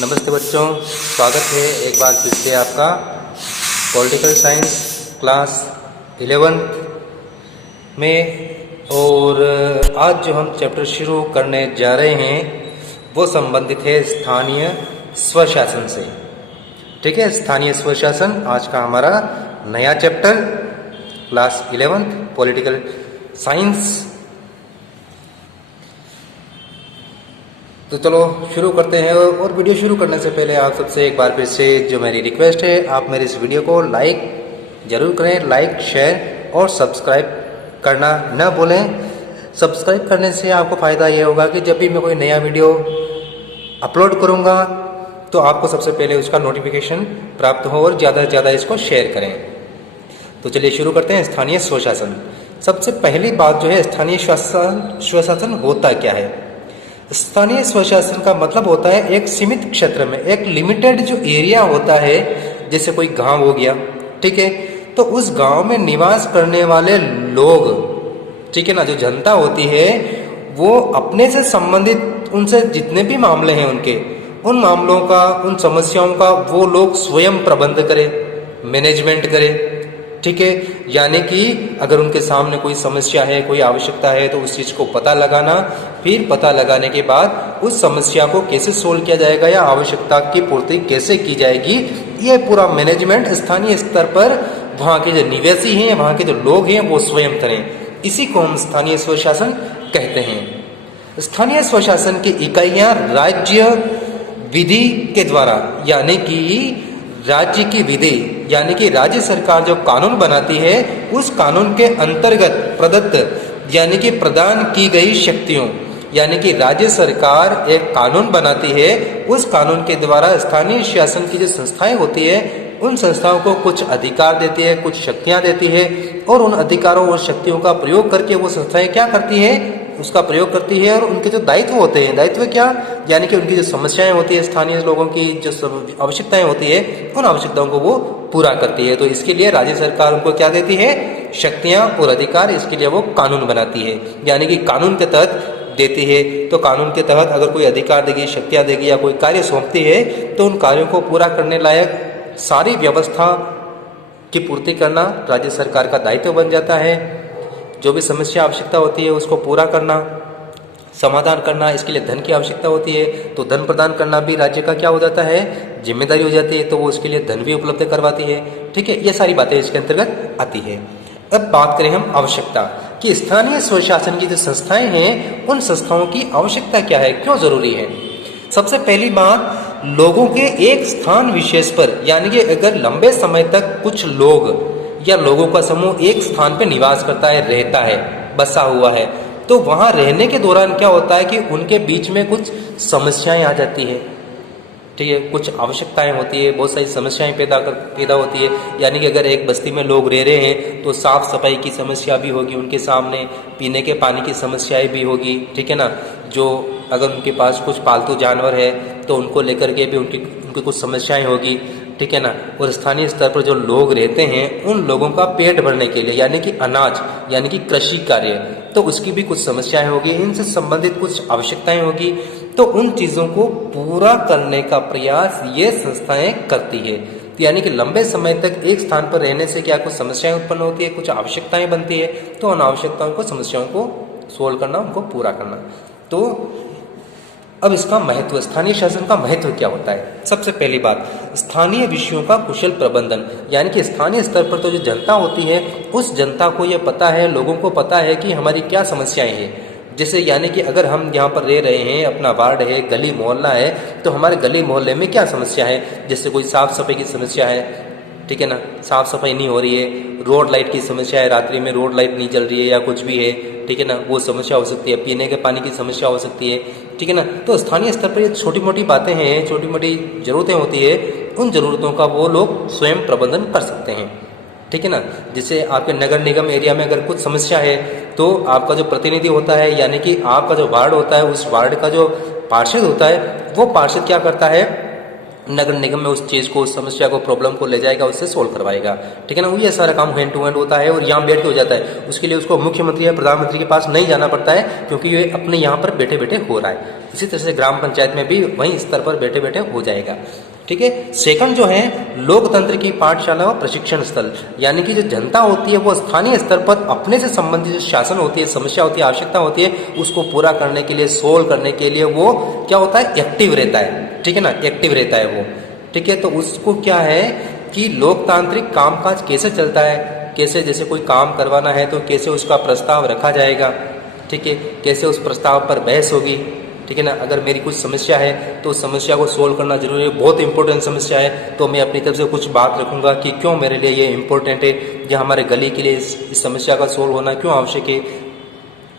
नमस्ते बच्चों, स्वागत है एक बार फिर से आपका पॉलिटिकल साइंस क्लास 11th में। और आज जो हम चैप्टर शुरू करने जा रहे हैं वो संबंधित है स्थानीय स्वशासन से। ठीक है, स्थानीय स्वशासन आज का हमारा नया chapter class 11th political science. तो चलो शुरू करते हैं। और वीडियो शुरू करने से पहले आप सबसे एक बार फिर से जो मेरी रिक्वेस्ट है, आप मेरे इस वीडियो को लाइक जरूर करें। लाइक, शेयर और सब्सक्राइब करना न भूलें। सब्सक्राइब करने से आपको फ़ायदा ये होगा कि जब भी मैं कोई नया वीडियो अपलोड करूँगा तो आपको सबसे पहले उसका नोटिफिकेशन प्राप्त हो, और ज़्यादा से ज़्यादा इसको शेयर करें। तो चलिए शुरू करते हैं। स्थानीय स्वशासन। सबसे पहली बात जो है, स्थानीय स्वशासन होता क्या है। स्थानीय स्वशासन का मतलब होता है एक सीमित क्षेत्र में, एक लिमिटेड जो एरिया होता है, जैसे कोई गांव हो गया, ठीक है, तो उस गांव में निवास करने वाले लोग, ठीक है ना, जो जनता होती है वो अपने से संबंधित उनसे जितने भी मामले हैं उन मामलों का, उन समस्याओं का वो लोग स्वयं प्रबंध करें, मैनेजमेंट करें। ठीक है, यानी कि अगर उनके सामने कोई समस्या है, कोई आवश्यकता है, तो उस चीज़ को पता लगाना, फिर पता लगाने के बाद उस समस्या को कैसे सोल्व किया जाएगा या आवश्यकता की पूर्ति कैसे की जाएगी, ये पूरा मैनेजमेंट स्थानीय स्तर पर वहाँ के जो निवासी हैं, वहाँ के जो लोग हैं, वो स्वयं करें। इसी को हम स्थानीय स्वशासन कहते हैं। स्थानीय स्वशासन की इकाइयाँ राज्य विधि के द्वारा, यानी कि राज्य की विधि, यानी कि राज्य सरकार जो कानून बनाती है उस कानून के अंतर्गत प्रदत्त, यानी कि प्रदान की गई शक्तियों, यानी कि राज्य सरकार एक कानून बनाती है, उस कानून के द्वारा स्थानीय शासन की जो संस्थाएं होती है उन संस्थाओं को कुछ अधिकार देती है, कुछ शक्तियां देती है, और उन अधिकारों और शक्तियों का प्रयोग करके वो संस्थाएं क्या करती है, उसका प्रयोग करती है। और उनके जो दायित्व होते हैं, दायित्व क्या, यानी कि उनकी जो समस्याएं होती है, स्थानीय लोगों की जो आवश्यकताएं होती है, उन आवश्यकताओं को वो पूरा करती है। तो इसके लिए राज्य सरकार उनको क्या देती है, शक्तियां और अधिकार, इसके लिए वो कानून बनाती है, यानी कि कानून के तहत देती है। तो कानून के तहत अगर कोई अधिकार देगी, शक्तियां देगी या कोई कार्य सौंपती है, तो उन कार्यों को पूरा करने लायक सारी व्यवस्था की पूर्ति करना राज्य सरकार का दायित्व बन जाता है। जो भी समस्या आवश्यकता होती है उसको पूरा करना, समाधान करना, इसके लिए धन की आवश्यकता होती है तो धन प्रदान करना भी राज्य का क्या हो जाता है, जिम्मेदारी हो जाती है। तो वो उसके लिए धन भी उपलब्ध करवाती है। ठीक है, ये सारी बातें इसके अंतर्गत आती है। अब बात करें हम आवश्यकता कि स्थानीय स्वशासन की जो संस्थाएं हैं उन संस्थाओं की आवश्यकता क्या है, क्यों जरूरी है। सबसे पहली बात, लोगों के एक स्थान विशेष पर, यानी कि अगर लंबे समय तक कुछ लोग या लोगों का समूह एक स्थान पर निवास करता है, रहता है, बसा हुआ है, तो वहां रहने के दौरान क्या होता है कि उनके बीच में कुछ समस्याएं आ जाती है। ठीक है, कुछ आवश्यकताएं होती है, बहुत सारी समस्याएं पैदा होती है। यानी कि अगर एक बस्ती में लोग रह रहे हैं तो साफ सफाई की समस्या भी होगी उनके सामने, पीने के पानी की समस्याएं भी होगी। ठीक है ना, जो अगर उनके पास कुछ पालतू जानवर है तो उनको लेकर के भी उनकी कुछ समस्याएं होगी। ठीक है ना, और स्थानीय स्तर पर जो लोग रहते हैं उन लोगों का पेट भरने के लिए, यानी कि अनाज, यानी कि कृषि कार्य, तो उसकी भी कुछ समस्याएं होगी, इनसे संबंधित कुछ आवश्यकताएं होगी। तो उन चीज़ों को पूरा करने का प्रयास ये संस्थाएं करती है। यानी कि लंबे समय तक एक स्थान पर रहने से क्या कुछ समस्याएं उत्पन्न होती है, कुछ आवश्यकताएं बनती है, तो उन आवश्यकताओं को, समस्याओं को सोल्व करना, उनको पूरा करना। तो अब इसका महत्व, स्थानीय शासन का महत्व क्या होता है। सबसे पहली बात, स्थानीय विषयों का कुशल प्रबंधन, यानी कि स्थानीय स्तर पर तो जो जनता होती है उस जनता को ये पता है, लोगों को पता है कि हमारी क्या समस्याएं हैं। जैसे यानी कि अगर हम यहाँ पर रह रहे हैं, अपना वार्ड है, गली मोहल्ला है, तो हमारे गली मोहल्ले में क्या समस्या है, जैसे कोई साफ सफाई की समस्या है, ठीक है ना, साफ सफाई नहीं हो रही है, रोड लाइट की समस्या है, रात्रि में रोड लाइट नहीं जल रही है या कुछ भी है, ठीक है ना, वो समस्या हो सकती है, पीने के पानी की समस्या हो सकती है। ठीक है ना, तो स्थानीय स्तर पर ये छोटी मोटी बातें हैं, छोटी मोटी ज़रूरतें होती है, उन ज़रूरतों का वो लोग स्वयं प्रबंधन कर सकते हैं। ठीक है ना, जैसे आपके नगर निगम एरिया में अगर कुछ समस्या है तो आपका जो प्रतिनिधि होता है, यानी कि आपका जो वार्ड होता है, उस वार्ड का जो पार्षद होता है, वो पार्षद क्या करता है, नगर निगम में उस चीज़ को, उस समस्या को, प्रॉब्लम को ले जाएगा, उससे सोल्व करवाएगा। ठीक है ना, ये सारा काम हैंड टू हैंड होता है और यहाँ बैठ के हो जाता है। उसके लिए उसको मुख्यमंत्री या प्रधानमंत्री के पास नहीं जाना पड़ता है, क्योंकि ये अपने यहाँ पर बैठे बैठे हो रहा है। इसी तरह से ग्राम पंचायत में भी वहीं स्तर पर बैठे बैठे हो जाएगा। ठीक है। सेकंड जो है, लोकतंत्र की पाठशाला व प्रशिक्षण स्थल, यानी कि जो जनता होती है वो स्थानीय स्तर पर अपने से संबंधित जो शासन होती है, समस्या होती है, आवश्यकता होती है, उसको पूरा करने के लिए, सोल्व करने के लिए वो क्या होता है, एक्टिव रहता है। ठीक है ना, एक्टिव रहता है वो। ठीक है, तो उसको क्या है कि लोकतांत्रिक कामकाज कैसे चलता है, कैसे जैसे कोई काम करवाना है तो कैसे उसका प्रस्ताव रखा जाएगा। ठीक है, कैसे उस प्रस्ताव पर बहस होगी। ठीक है ना, अगर मेरी कुछ समस्या है तो उस समस्या को सोल्व करना जरूरी है, बहुत इंपॉर्टेंट समस्या है, तो मैं अपनी तरफ से कुछ बात रखूंगा कि क्यों मेरे लिए ये इंपॉर्टेंट है, या हमारे गली के लिए इस समस्या का सोल्व होना क्यों आवश्यक है,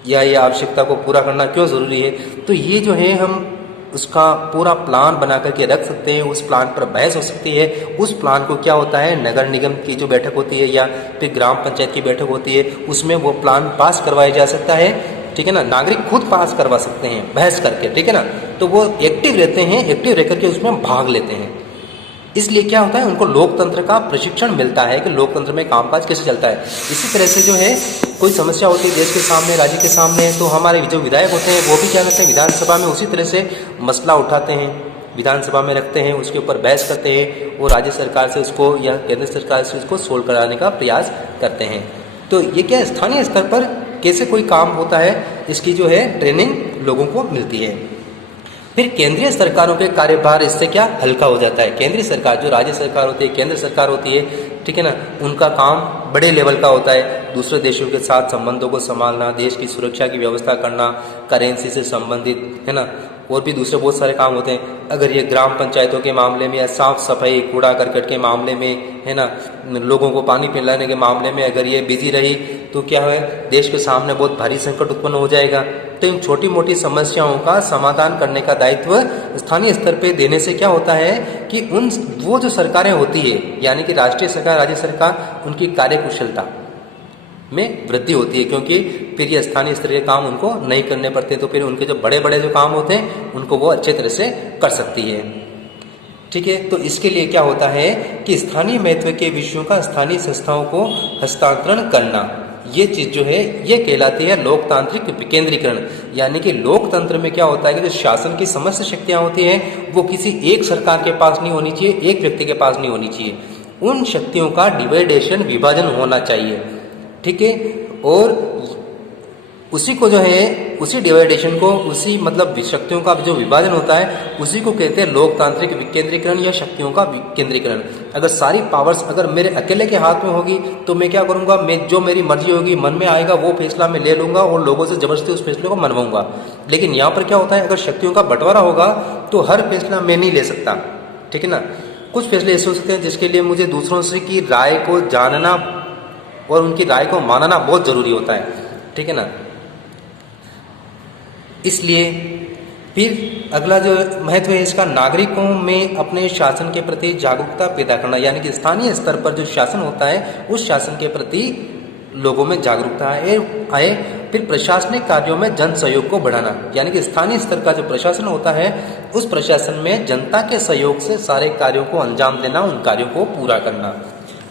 या ये आवश्यकता को पूरा करना क्यों ज़रूरी है। तो ये जो है हम उसका पूरा प्लान बना करके रख सकते हैं, उस प्लान पर बहस हो सकती है। उस प्लान को क्या होता है, नगर निगम की जो बैठक होती है या फिर ग्राम पंचायत की बैठक होती है, उसमें वो प्लान पास करवाया जा सकता है। ठीक है ना, नागरिक खुद पास करवा सकते हैं बहस करके। ठीक है ना, तो वो एक्टिव रहते हैं, एक्टिव रह करके उसमें भाग लेते हैं। इसलिए क्या होता है, उनको लोकतंत्र का प्रशिक्षण मिलता है कि लोकतंत्र में कामकाज कैसे चलता है। इसी तरह से जो है कोई समस्या होती है देश के सामने, राज्य के सामने, तो हमारे जो विधायक होते हैं वो भी क्या करते हैं, विधानसभा में उसी तरह से मसला उठाते हैं, विधानसभा में रखते हैं, उसके ऊपर बहस करते हैं और राज्य सरकार से उसको या केंद्र सरकार से उसको सोल्व कराने का प्रयास करते हैं। तो ये क्या स्थानीय स्तर पर कैसे कोई काम होता है, इसकी जो है ट्रेनिंग लोगों को मिलती है। फिर केंद्रीय सरकारों के कार्यभार इससे क्या हल्का हो जाता है। केंद्रीय सरकार, जो राज्य सरकार होती है, केंद्र सरकार होती है, ठीक है ना, उनका काम बड़े लेवल का होता है। दूसरे देशों के साथ संबंधों को संभालना, देश की सुरक्षा की व्यवस्था करना, करेंसी से संबंधित, है ना, और भी दूसरे बहुत सारे काम होते हैं। अगर ये ग्राम पंचायतों के मामले में या साफ सफाई, कूड़ा करकट के मामले में, है ना, लोगों को पानी पिलाने के मामले में अगर ये बिजी रही तो क्या है, देश के सामने बहुत भारी संकट उत्पन्न हो जाएगा। तो इन छोटी मोटी समस्याओं का समाधान करने का दायित्व स्थानीय स्तर पे देने से क्या होता है कि वो जो सरकारें होती है, यानी कि राष्ट्रीय सरकार, राज्य सरकार, उनकी कार्यकुशलता में वृद्धि होती है, क्योंकि फिर ये स्थानीय स्तर के काम उनको नहीं करने पड़ते, तो फिर उनके जो बड़े बड़े जो काम होते हैं उनको वो अच्छे तरह से कर सकती है। ठीक है, तो इसके लिए क्या होता है कि स्थानीय महत्व के विषयों का स्थानीय संस्थाओं को हस्तांतरण करना, ये चीज जो है ये कहलाती है लोकतांत्रिक विकेंद्रीकरण। यानी कि लोकतंत्र में क्या होता है कि जो शासन की समस्त शक्तियां होती हैं वो किसी एक सरकार के पास नहीं होनी चाहिए, एक व्यक्ति के पास नहीं होनी चाहिए, उन शक्तियों का डिवाइडेशन, विभाजन होना चाहिए। ठीक है, और उसी को जो है, उसी डिवाइडेशन को, उसी मतलब शक्तियों का जो विभाजन होता है उसी को कहते हैं लोकतांत्रिक विकेंद्रीकरण या शक्तियों का विकेंद्रीकरण। अगर सारी पावर्स अगर मेरे अकेले के हाथ में होगी तो मैं क्या करूंगा, मैं जो मेरी मर्जी होगी, मन में आएगा वो फैसला मैं ले लूंगा और लोगों से जबरदस्ती उस फैसले को मनवाऊंगा। लेकिन यहाँ पर क्या होता है, अगर शक्तियों का बंटवारा होगा तो हर फैसला मैं नहीं ले सकता। ठीक है ना, कुछ फैसले ऐसे हो सकते हैं जिसके लिए मुझे दूसरों से की राय को जानना और उनकी राय को मानना बहुत जरूरी होता है। ठीक है ना, इसलिए फिर अगला जो महत्व है इसका, नागरिकों में अपने शासन के प्रति जागरूकता पैदा करना। यानी कि स्थानीय स्तर पर जो शासन होता है उस शासन के प्रति लोगों में जागरूकता आए। फिर प्रशासनिक कार्यों में जन सहयोग को बढ़ाना, यानी कि स्थानीय स्तर का जो प्रशासन होता है उस प्रशासन में जनता के सहयोग से सारे कार्यों को अंजाम देना, उन कार्यों को पूरा करना।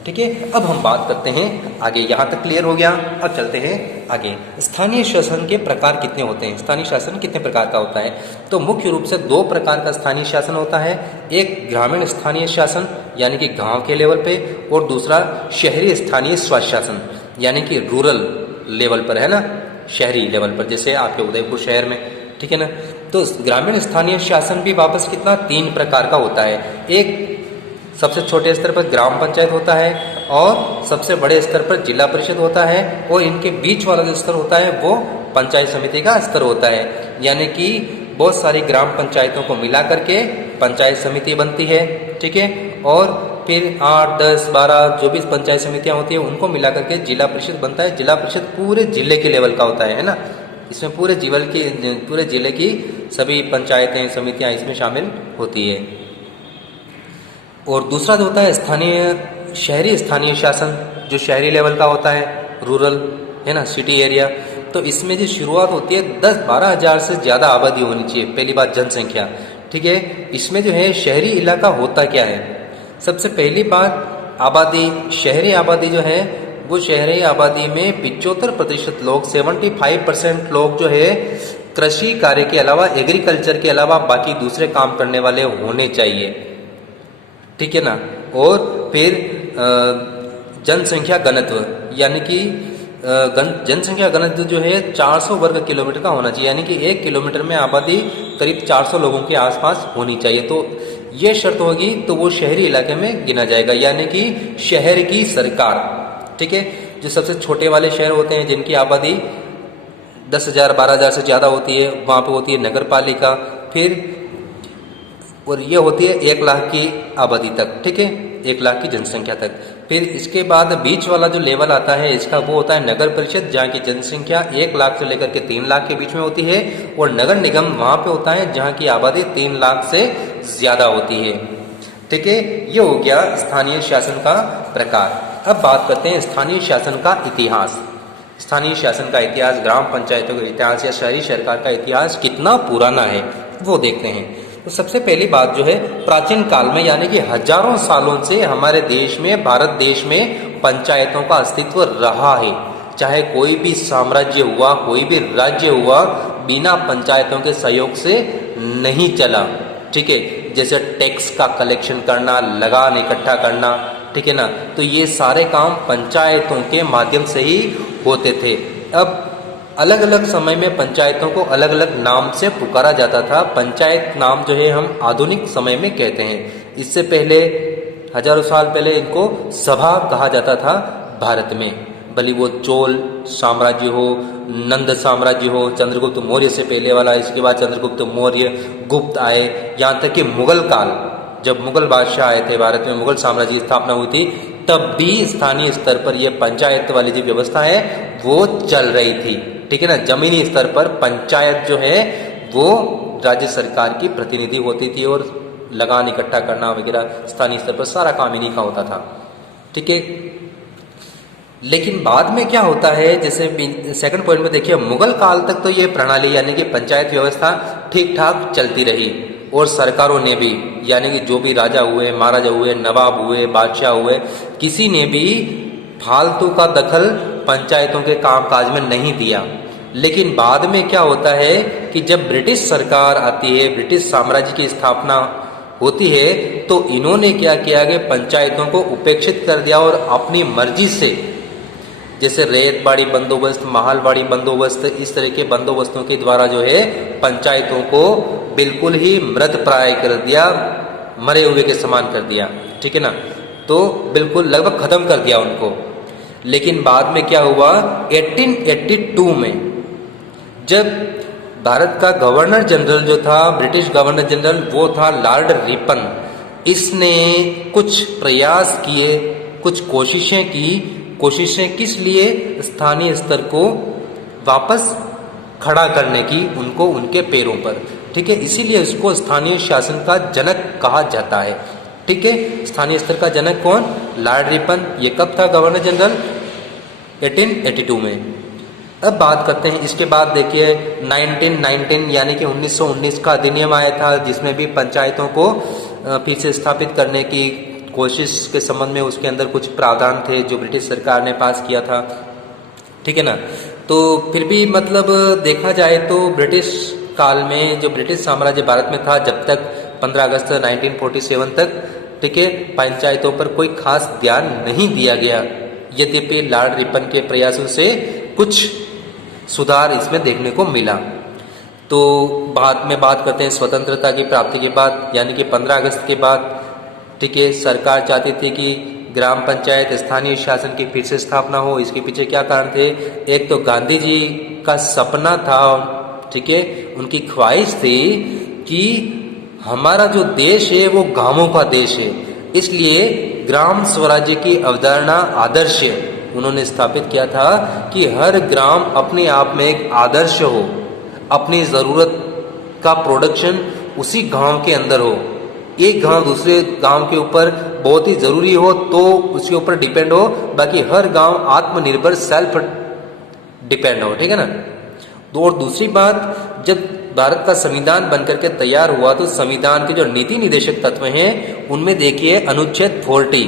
ठीक है, अब हम बात करते हैं आगे। यहाँ तक क्लियर हो गया, अब चलते हैं आगे। स्थानीय शासन के प्रकार कितने होते हैं, स्थानीय शासन कितने प्रकार का होता है? तो मुख्य रूप से दो प्रकार का स्थानीय शासन होता है। एक ग्रामीण स्थानीय शासन यानी कि गांव के लेवल पे, और दूसरा शहरी स्थानीय स्वशासन यानी कि रूरल लेवल पर, है ना, शहरी लेवल पर, जैसे आपके उदयपुर शहर में। ठीक है ना, तो ग्रामीण स्थानीय शासन भी वापस कितना, 3 प्रकार का होता है। एक सबसे छोटे स्तर पर ग्राम पंचायत होता है और सबसे बड़े स्तर पर जिला परिषद होता है, और इनके बीच वाला जो स्तर होता है वो पंचायत समिति का स्तर होता है। यानी कि बहुत सारी ग्राम पंचायतों को मिला करके पंचायत समिति बनती है। ठीक है, और फिर 8, 10, 12 जो भी पंचायत समितियां होती है उनको मिला करके जिला परिषद बनता है। जिला परिषद पूरे जिले के लेवल का होता है ना, इसमें पूरे जिले की सभी पंचायतें, समितियां इसमें शामिल होती है। और दूसरा जो होता है शहरी स्थानीय शासन, जो शहरी लेवल का होता है, रूरल, है ना, सिटी एरिया। तो इसमें जो शुरुआत होती है 10-12 हज़ार से ज़्यादा आबादी होनी चाहिए, पहली बात जनसंख्या। ठीक है। इसमें जो है शहरी इलाका होता क्या है, सबसे पहली बात आबादी, शहरी आबादी जो है वो शहरी आबादी में 75% लोग 75% लोग जो है कृषि कार्य के अलावा, एग्रीकल्चर के अलावा बाकी दूसरे काम करने वाले होने चाहिए, ठीक है ना। और फिर जनसंख्या घनत्व यानी कि जनसंख्या घनत्व जो है 400 वर्ग किलोमीटर का होना चाहिए, यानी कि 1 किलोमीटर में आबादी करीब 400 लोगों के आसपास होनी चाहिए। तो ये शर्त होगी तो वो शहरी इलाके में गिना जाएगा, यानी कि शहर की सरकार, ठीक है। जो सबसे छोटे वाले शहर होते हैं जिनकी आबादी 10,000 12,000 से ज़्यादा होती है, वहाँ पे होती है नगर पालिका, फिर और ये होती है 1 लाख की आबादी तक, ठीक है, 1 लाख की जनसंख्या तक। फिर इसके बाद बीच वाला जो लेवल आता है इसका वो होता है नगर परिषद, जहाँ की जनसंख्या 1 लाख से लेकर के 3 लाख के बीच में होती है, और नगर निगम वहाँ पे होता है जहाँ की आबादी 3 लाख से ज़्यादा होती है, ठीक है। ये हो गया स्थानीय शासन का प्रकार। अब बात करते हैं स्थानीय शासन का इतिहास। स्थानीय शासन का इतिहास, ग्राम पंचायतों का इतिहास या शहरी सरकार का इतिहास कितना पुराना है वो देखते हैं। तो सबसे पहली बात जो है, प्राचीन काल में यानी कि हजारों सालों से हमारे देश में, भारत देश में पंचायतों का अस्तित्व रहा है। चाहे कोई भी साम्राज्य हुआ, कोई भी राज्य हुआ, बिना पंचायतों के सहयोग से नहीं चला, ठीक है। जैसे टैक्स का कलेक्शन करना, लगान इकट्ठा करना, ठीक है ना, तो ये सारे काम पंचायतों के माध्यम से ही होते थे। अब अलग अलग समय में पंचायतों को अलग अलग नाम से पुकारा जाता था। पंचायत नाम जो है हम आधुनिक समय में कहते हैं, इससे पहले हजारों साल पहले इनको सभा कहा जाता था भारत में। भले वो चोल साम्राज्य हो, नंद साम्राज्य हो, चंद्रगुप्त मौर्य से पहले वाला, इसके बाद चंद्रगुप्त मौर्य, गुप्त आए, यहाँ तक कि मुगल काल, जब मुगल बादशाह आए थे भारत में, मुगल साम्राज्य की स्थापना हुई थी, तब भी स्थानीय स्तर पर यह पंचायत वाली जो व्यवस्था है वो चल रही थी, ठीक है ना। जमीनी स्तर पर पंचायत जो है वो राज्य सरकार की प्रतिनिधि होती थी, और लगान इकट्ठा करना वगैरह स्थानीय स्तर पर सारा काम इन्हीं का होता था, ठीक है। लेकिन बाद में क्या होता है, जैसे सेकंड पॉइंट में देखिए, मुगल काल तक तो ये प्रणाली यानी कि पंचायत व्यवस्था ठीक ठाक चलती रही, और सरकारों ने भी, यानी कि जो भी राजा हुए, महाराजा हुए, नवाब हुए, बादशाह हुए, किसी ने भी फालतू का दखल पंचायतों के कामकाज में नहीं दिया। लेकिन बाद में क्या होता है कि जब ब्रिटिश सरकार आती है, ब्रिटिश साम्राज्य की स्थापना होती है, तो इन्होंने क्या किया कि पंचायतों को उपेक्षित कर दिया, और अपनी मर्जी से, जैसे रेतबाड़ी बंदोबस्त, महालवाड़ी बंदोबस्त, इस तरह के बंदोबस्तों के द्वारा जो है पंचायतों को बिल्कुल ही मृत प्राय कर दिया, मरे हुए के समान कर दिया, ठीक है ना। तो बिल्कुल लगभग खत्म कर दिया उनको। लेकिन बाद में क्या हुआ, 1882 में जब भारत का गवर्नर जनरल जो था, ब्रिटिश गवर्नर जनरल, वो था लॉर्ड रिपन, इसने कुछ प्रयास किए, कुछ कोशिशें की। कोशिशें किस लिए, स्थानीय स्तर को वापस खड़ा करने की, उनको उनके पैरों पर, ठीक है। इसीलिए उसको स्थानीय शासन का जनक कहा जाता है, ठीक है। स्थानीय स्तर का जनक कौन, लॉर्ड रिपन। ये कब था गवर्नर जनरल, 1882 में। अब बात करते हैं, इसके बाद देखिए 1919 यानी कि 1919 का अधिनियम आया था, जिसमें भी पंचायतों को फिर से स्थापित करने की कोशिश के संबंध में उसके अंदर कुछ प्रावधान थे जो ब्रिटिश सरकार ने पास किया था, ठीक है ना। तो फिर भी मतलब देखा जाए तो ब्रिटिश काल में, जो ब्रिटिश साम्राज्य भारत में था जब तक 15 अगस्त 1947 तक, ठीक है, पंचायतों पर कोई खास ध्यान नहीं दिया गया। यद्यपि लॉर्ड रिपन के प्रयासों से कुछ सुधार इसमें देखने को मिला। तो बाद में बात करते हैं स्वतंत्रता की प्राप्ति के बाद, यानी कि 15 अगस्त के बाद, ठीक है, सरकार चाहती थी कि ग्राम पंचायत स्थानीय शासन की फिर से स्थापना हो। इसके पीछे क्या कारण थे, एक तो गांधी जी का सपना था, ठीक है, उनकी ख्वाहिश थी कि हमारा जो देश है वो गांवों का देश है, इसलिए ग्राम स्वराज्य की अवधारणा, आदर्श उन्होंने स्थापित किया था कि हर ग्राम अपने आप में एक आदर्श हो, अपनी ज़रूरत का प्रोडक्शन उसी गांव के अंदर हो। एक गांव दूसरे गांव के ऊपर बहुत ही ज़रूरी हो तो उसके ऊपर डिपेंड हो, बाकी हर गांव आत्मनिर्भर, सेल्फ डिपेंड हो, ठीक है ना। तो और दूसरी बात, जब भारत का संविधान बनकर के तैयार हुआ तो संविधान के जो नीति निर्देशक तत्व हैं उनमें देखिए अनुच्छेद 40,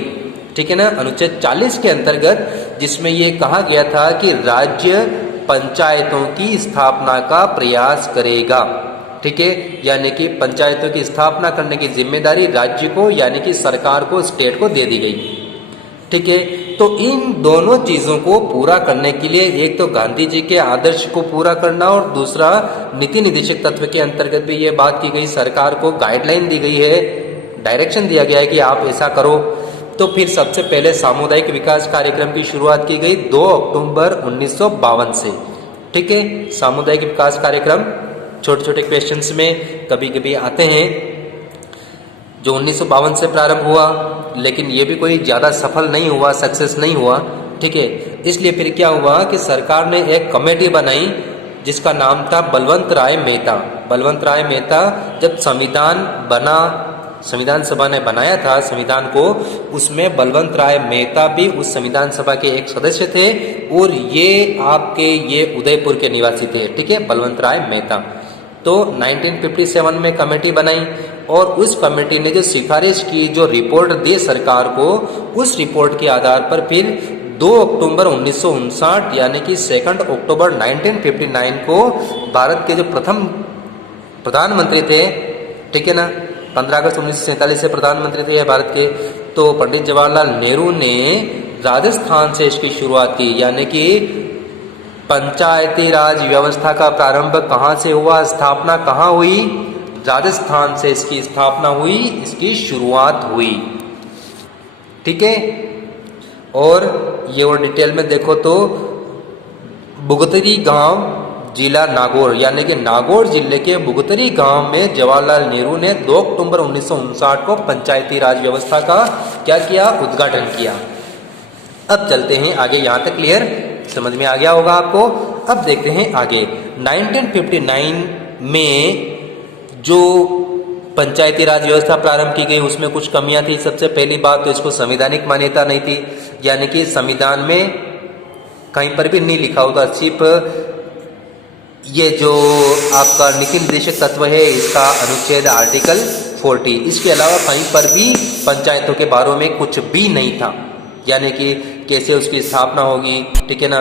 ठीक है ना, अनुच्छेद 40 के अंतर्गत जिसमें ये कहा गया था कि राज्य पंचायतों की स्थापना का प्रयास करेगा, ठीक है, यानी कि पंचायतों की स्थापना करने की जिम्मेदारी राज्य को यानी कि सरकार को, स्टेट को दे दी गई, ठीक है। तो इन दोनों चीजों को पूरा करने के लिए एक तो गांधी जी के आदर्श को पूरा करना और दूसरा नीति निर्देशक तत्व के अंतर्गत भी ये बात की गई, सरकार को गाइडलाइन दी गई है, डायरेक्शन दिया गया है कि आप ऐसा करो। तो फिर सबसे पहले सामुदायिक विकास कार्यक्रम की शुरुआत की गई 2 अक्टूबर 1952 से, ठीक है। सामुदायिक विकास कार्यक्रम छोटे छोटे क्वेश्चंस में कभी कभी आते हैं, जो 1952 से प्रारंभ हुआ, लेकिन ये भी कोई ज़्यादा सफल नहीं हुआ, सक्सेस नहीं हुआ, ठीक है। इसलिए फिर क्या हुआ कि सरकार ने एक कमेटी बनाई जिसका नाम था बलवंत राय मेहता। बलवंत राय मेहता जब संविधान बना, संविधान सभा ने बनाया था संविधान को, उसमें बलवंत राय मेहता भी उस संविधान सभा के एक सदस्य थे और ये उदयपुर के निवासी थे, ठीक है, बलवंत राय मेहता। तो 1957 में कमेटी बनाई और उस कमेटी ने जो सिफारिश की, जो रिपोर्ट दी सरकार को, उस रिपोर्ट के आधार पर फिर 2 अक्टूबर 1959 यानी कि 2 अक्टूबर 1959 को भारत के जो प्रथम प्रधानमंत्री थे, ठीक है ना, 15 अगस्त 1947 से प्रधानमंत्री थे भारत के, तो पंडित जवाहरलाल नेहरू ने राजस्थान से इसकी शुरुआत की, यानी कि पंचायती राज व्यवस्था का प्रारंभ कहाँ से हुआ, स्थापना कहाँ हुई, राजस्थान से इसकी स्थापना हुई, इसकी शुरुआत हुई, ठीक है। और ये और डिटेल में देखो तो बुगतरी गांव, जिला नागौर, यानी कि नागौर जिले के बुगतरी गांव में जवाहरलाल नेहरू ने 2 अक्टूबर 1959 को पंचायती राज व्यवस्था का क्या किया, उद्घाटन किया। अब चलते हैं आगे, यहाँ तक क्लियर समझ में आ गया होगा आपको। अब देखते हैं आगे 1959 में जो पंचायती राज व्यवस्था प्रारंभ की गई उसमें कुछ कमियां थी। सबसे पहली बात तो इसको संवैधानिक मान्यता नहीं थी, यानी कि संविधान में कहीं पर भी नहीं लिखा होता, सिर्फ ये जो आपका नीति निर्देशक तत्व है इसका अनुच्छेद आर्टिकल 40, इसके अलावा कहीं पर भी पंचायतों के बारे में कुछ भी नहीं था, यानी कि कैसे उसकी स्थापना होगी, ठीक है ना,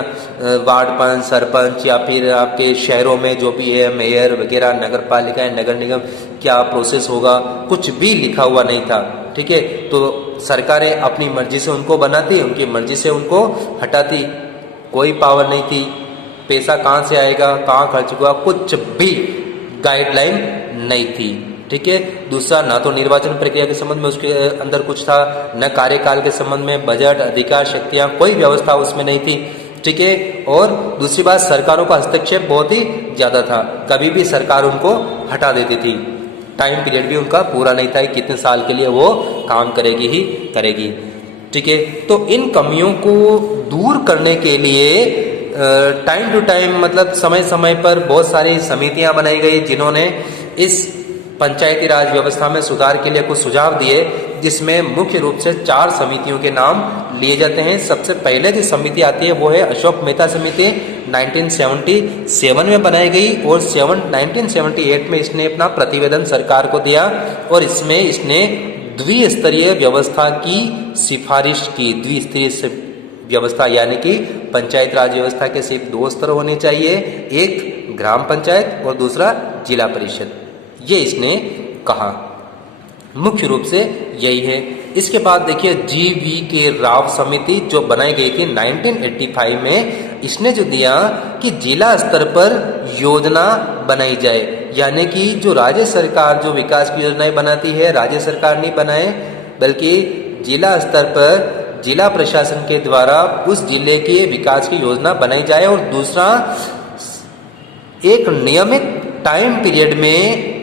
वार्ड पंच, सरपंच या फिर आपके शहरों में जो भी है मेयर वगैरह, नगर पालिकाएं, नगर निगम, क्या प्रोसेस होगा, कुछ भी लिखा हुआ नहीं था, ठीक है। तो सरकारें अपनी मर्जी से उनको बनाती, उनकी मर्जी से उनको हटाती, कोई पावर नहीं थी, पैसा कहाँ से आएगा, कहाँ खर्च होगा, कुछ भी गाइडलाइन नहीं थी, ठीक है। दूसरा, ना तो निर्वाचन प्रक्रिया के संबंध में उसके अंदर कुछ था, न कार्यकाल के संबंध में बजट, अधिकार, शक्तियां, कोई व्यवस्था उसमें नहीं थी, ठीक है। और दूसरी बात, सरकारों का हस्तक्षेप बहुत ही ज्यादा था, कभी भी सरकार उनको हटा देती थी, टाइम पीरियड भी उनका पूरा नहीं था, कितने साल के लिए वो काम करेगी ही करेगी, ठीक है। तो इन कमियों को दूर करने के लिए टाइम टू टाइम, मतलब समय समय पर बहुत सारी समितियां बनाई गई जिन्होंने इस पंचायती राज व्यवस्था में सुधार के लिए कुछ सुझाव दिए, जिसमें मुख्य रूप से 4 समितियों के नाम लिए जाते हैं। सबसे पहले जो समिति आती है वो है अशोक मेहता समिति, 1977 में बनाई गई और 1978 में इसने अपना प्रतिवेदन सरकार को दिया और इसमें इसने द्विस्तरीय व्यवस्था की सिफारिश की। द्विस्तरीय व्यवस्था यानी कि पंचायत राज व्यवस्था के सिर्फ 2 स्तर होने चाहिए, एक ग्राम पंचायत और दूसरा जिला परिषद, ये इसने कहा। मुख्य रूप से यही है। इसके बाद देखिए GV राव समिति जो बनाई गई थी 1985 में, इसने जो दिया कि जिला स्तर पर योजना बनाई जाए, यानी कि जो राज्य सरकार जो विकास की योजनाएं बनाती है, राज्य सरकार नहीं बनाए बल्कि जिला स्तर पर जिला प्रशासन के द्वारा उस जिले के विकास की योजना बनाई जाए। और दूसरा, एक नियमित टाइम पीरियड में,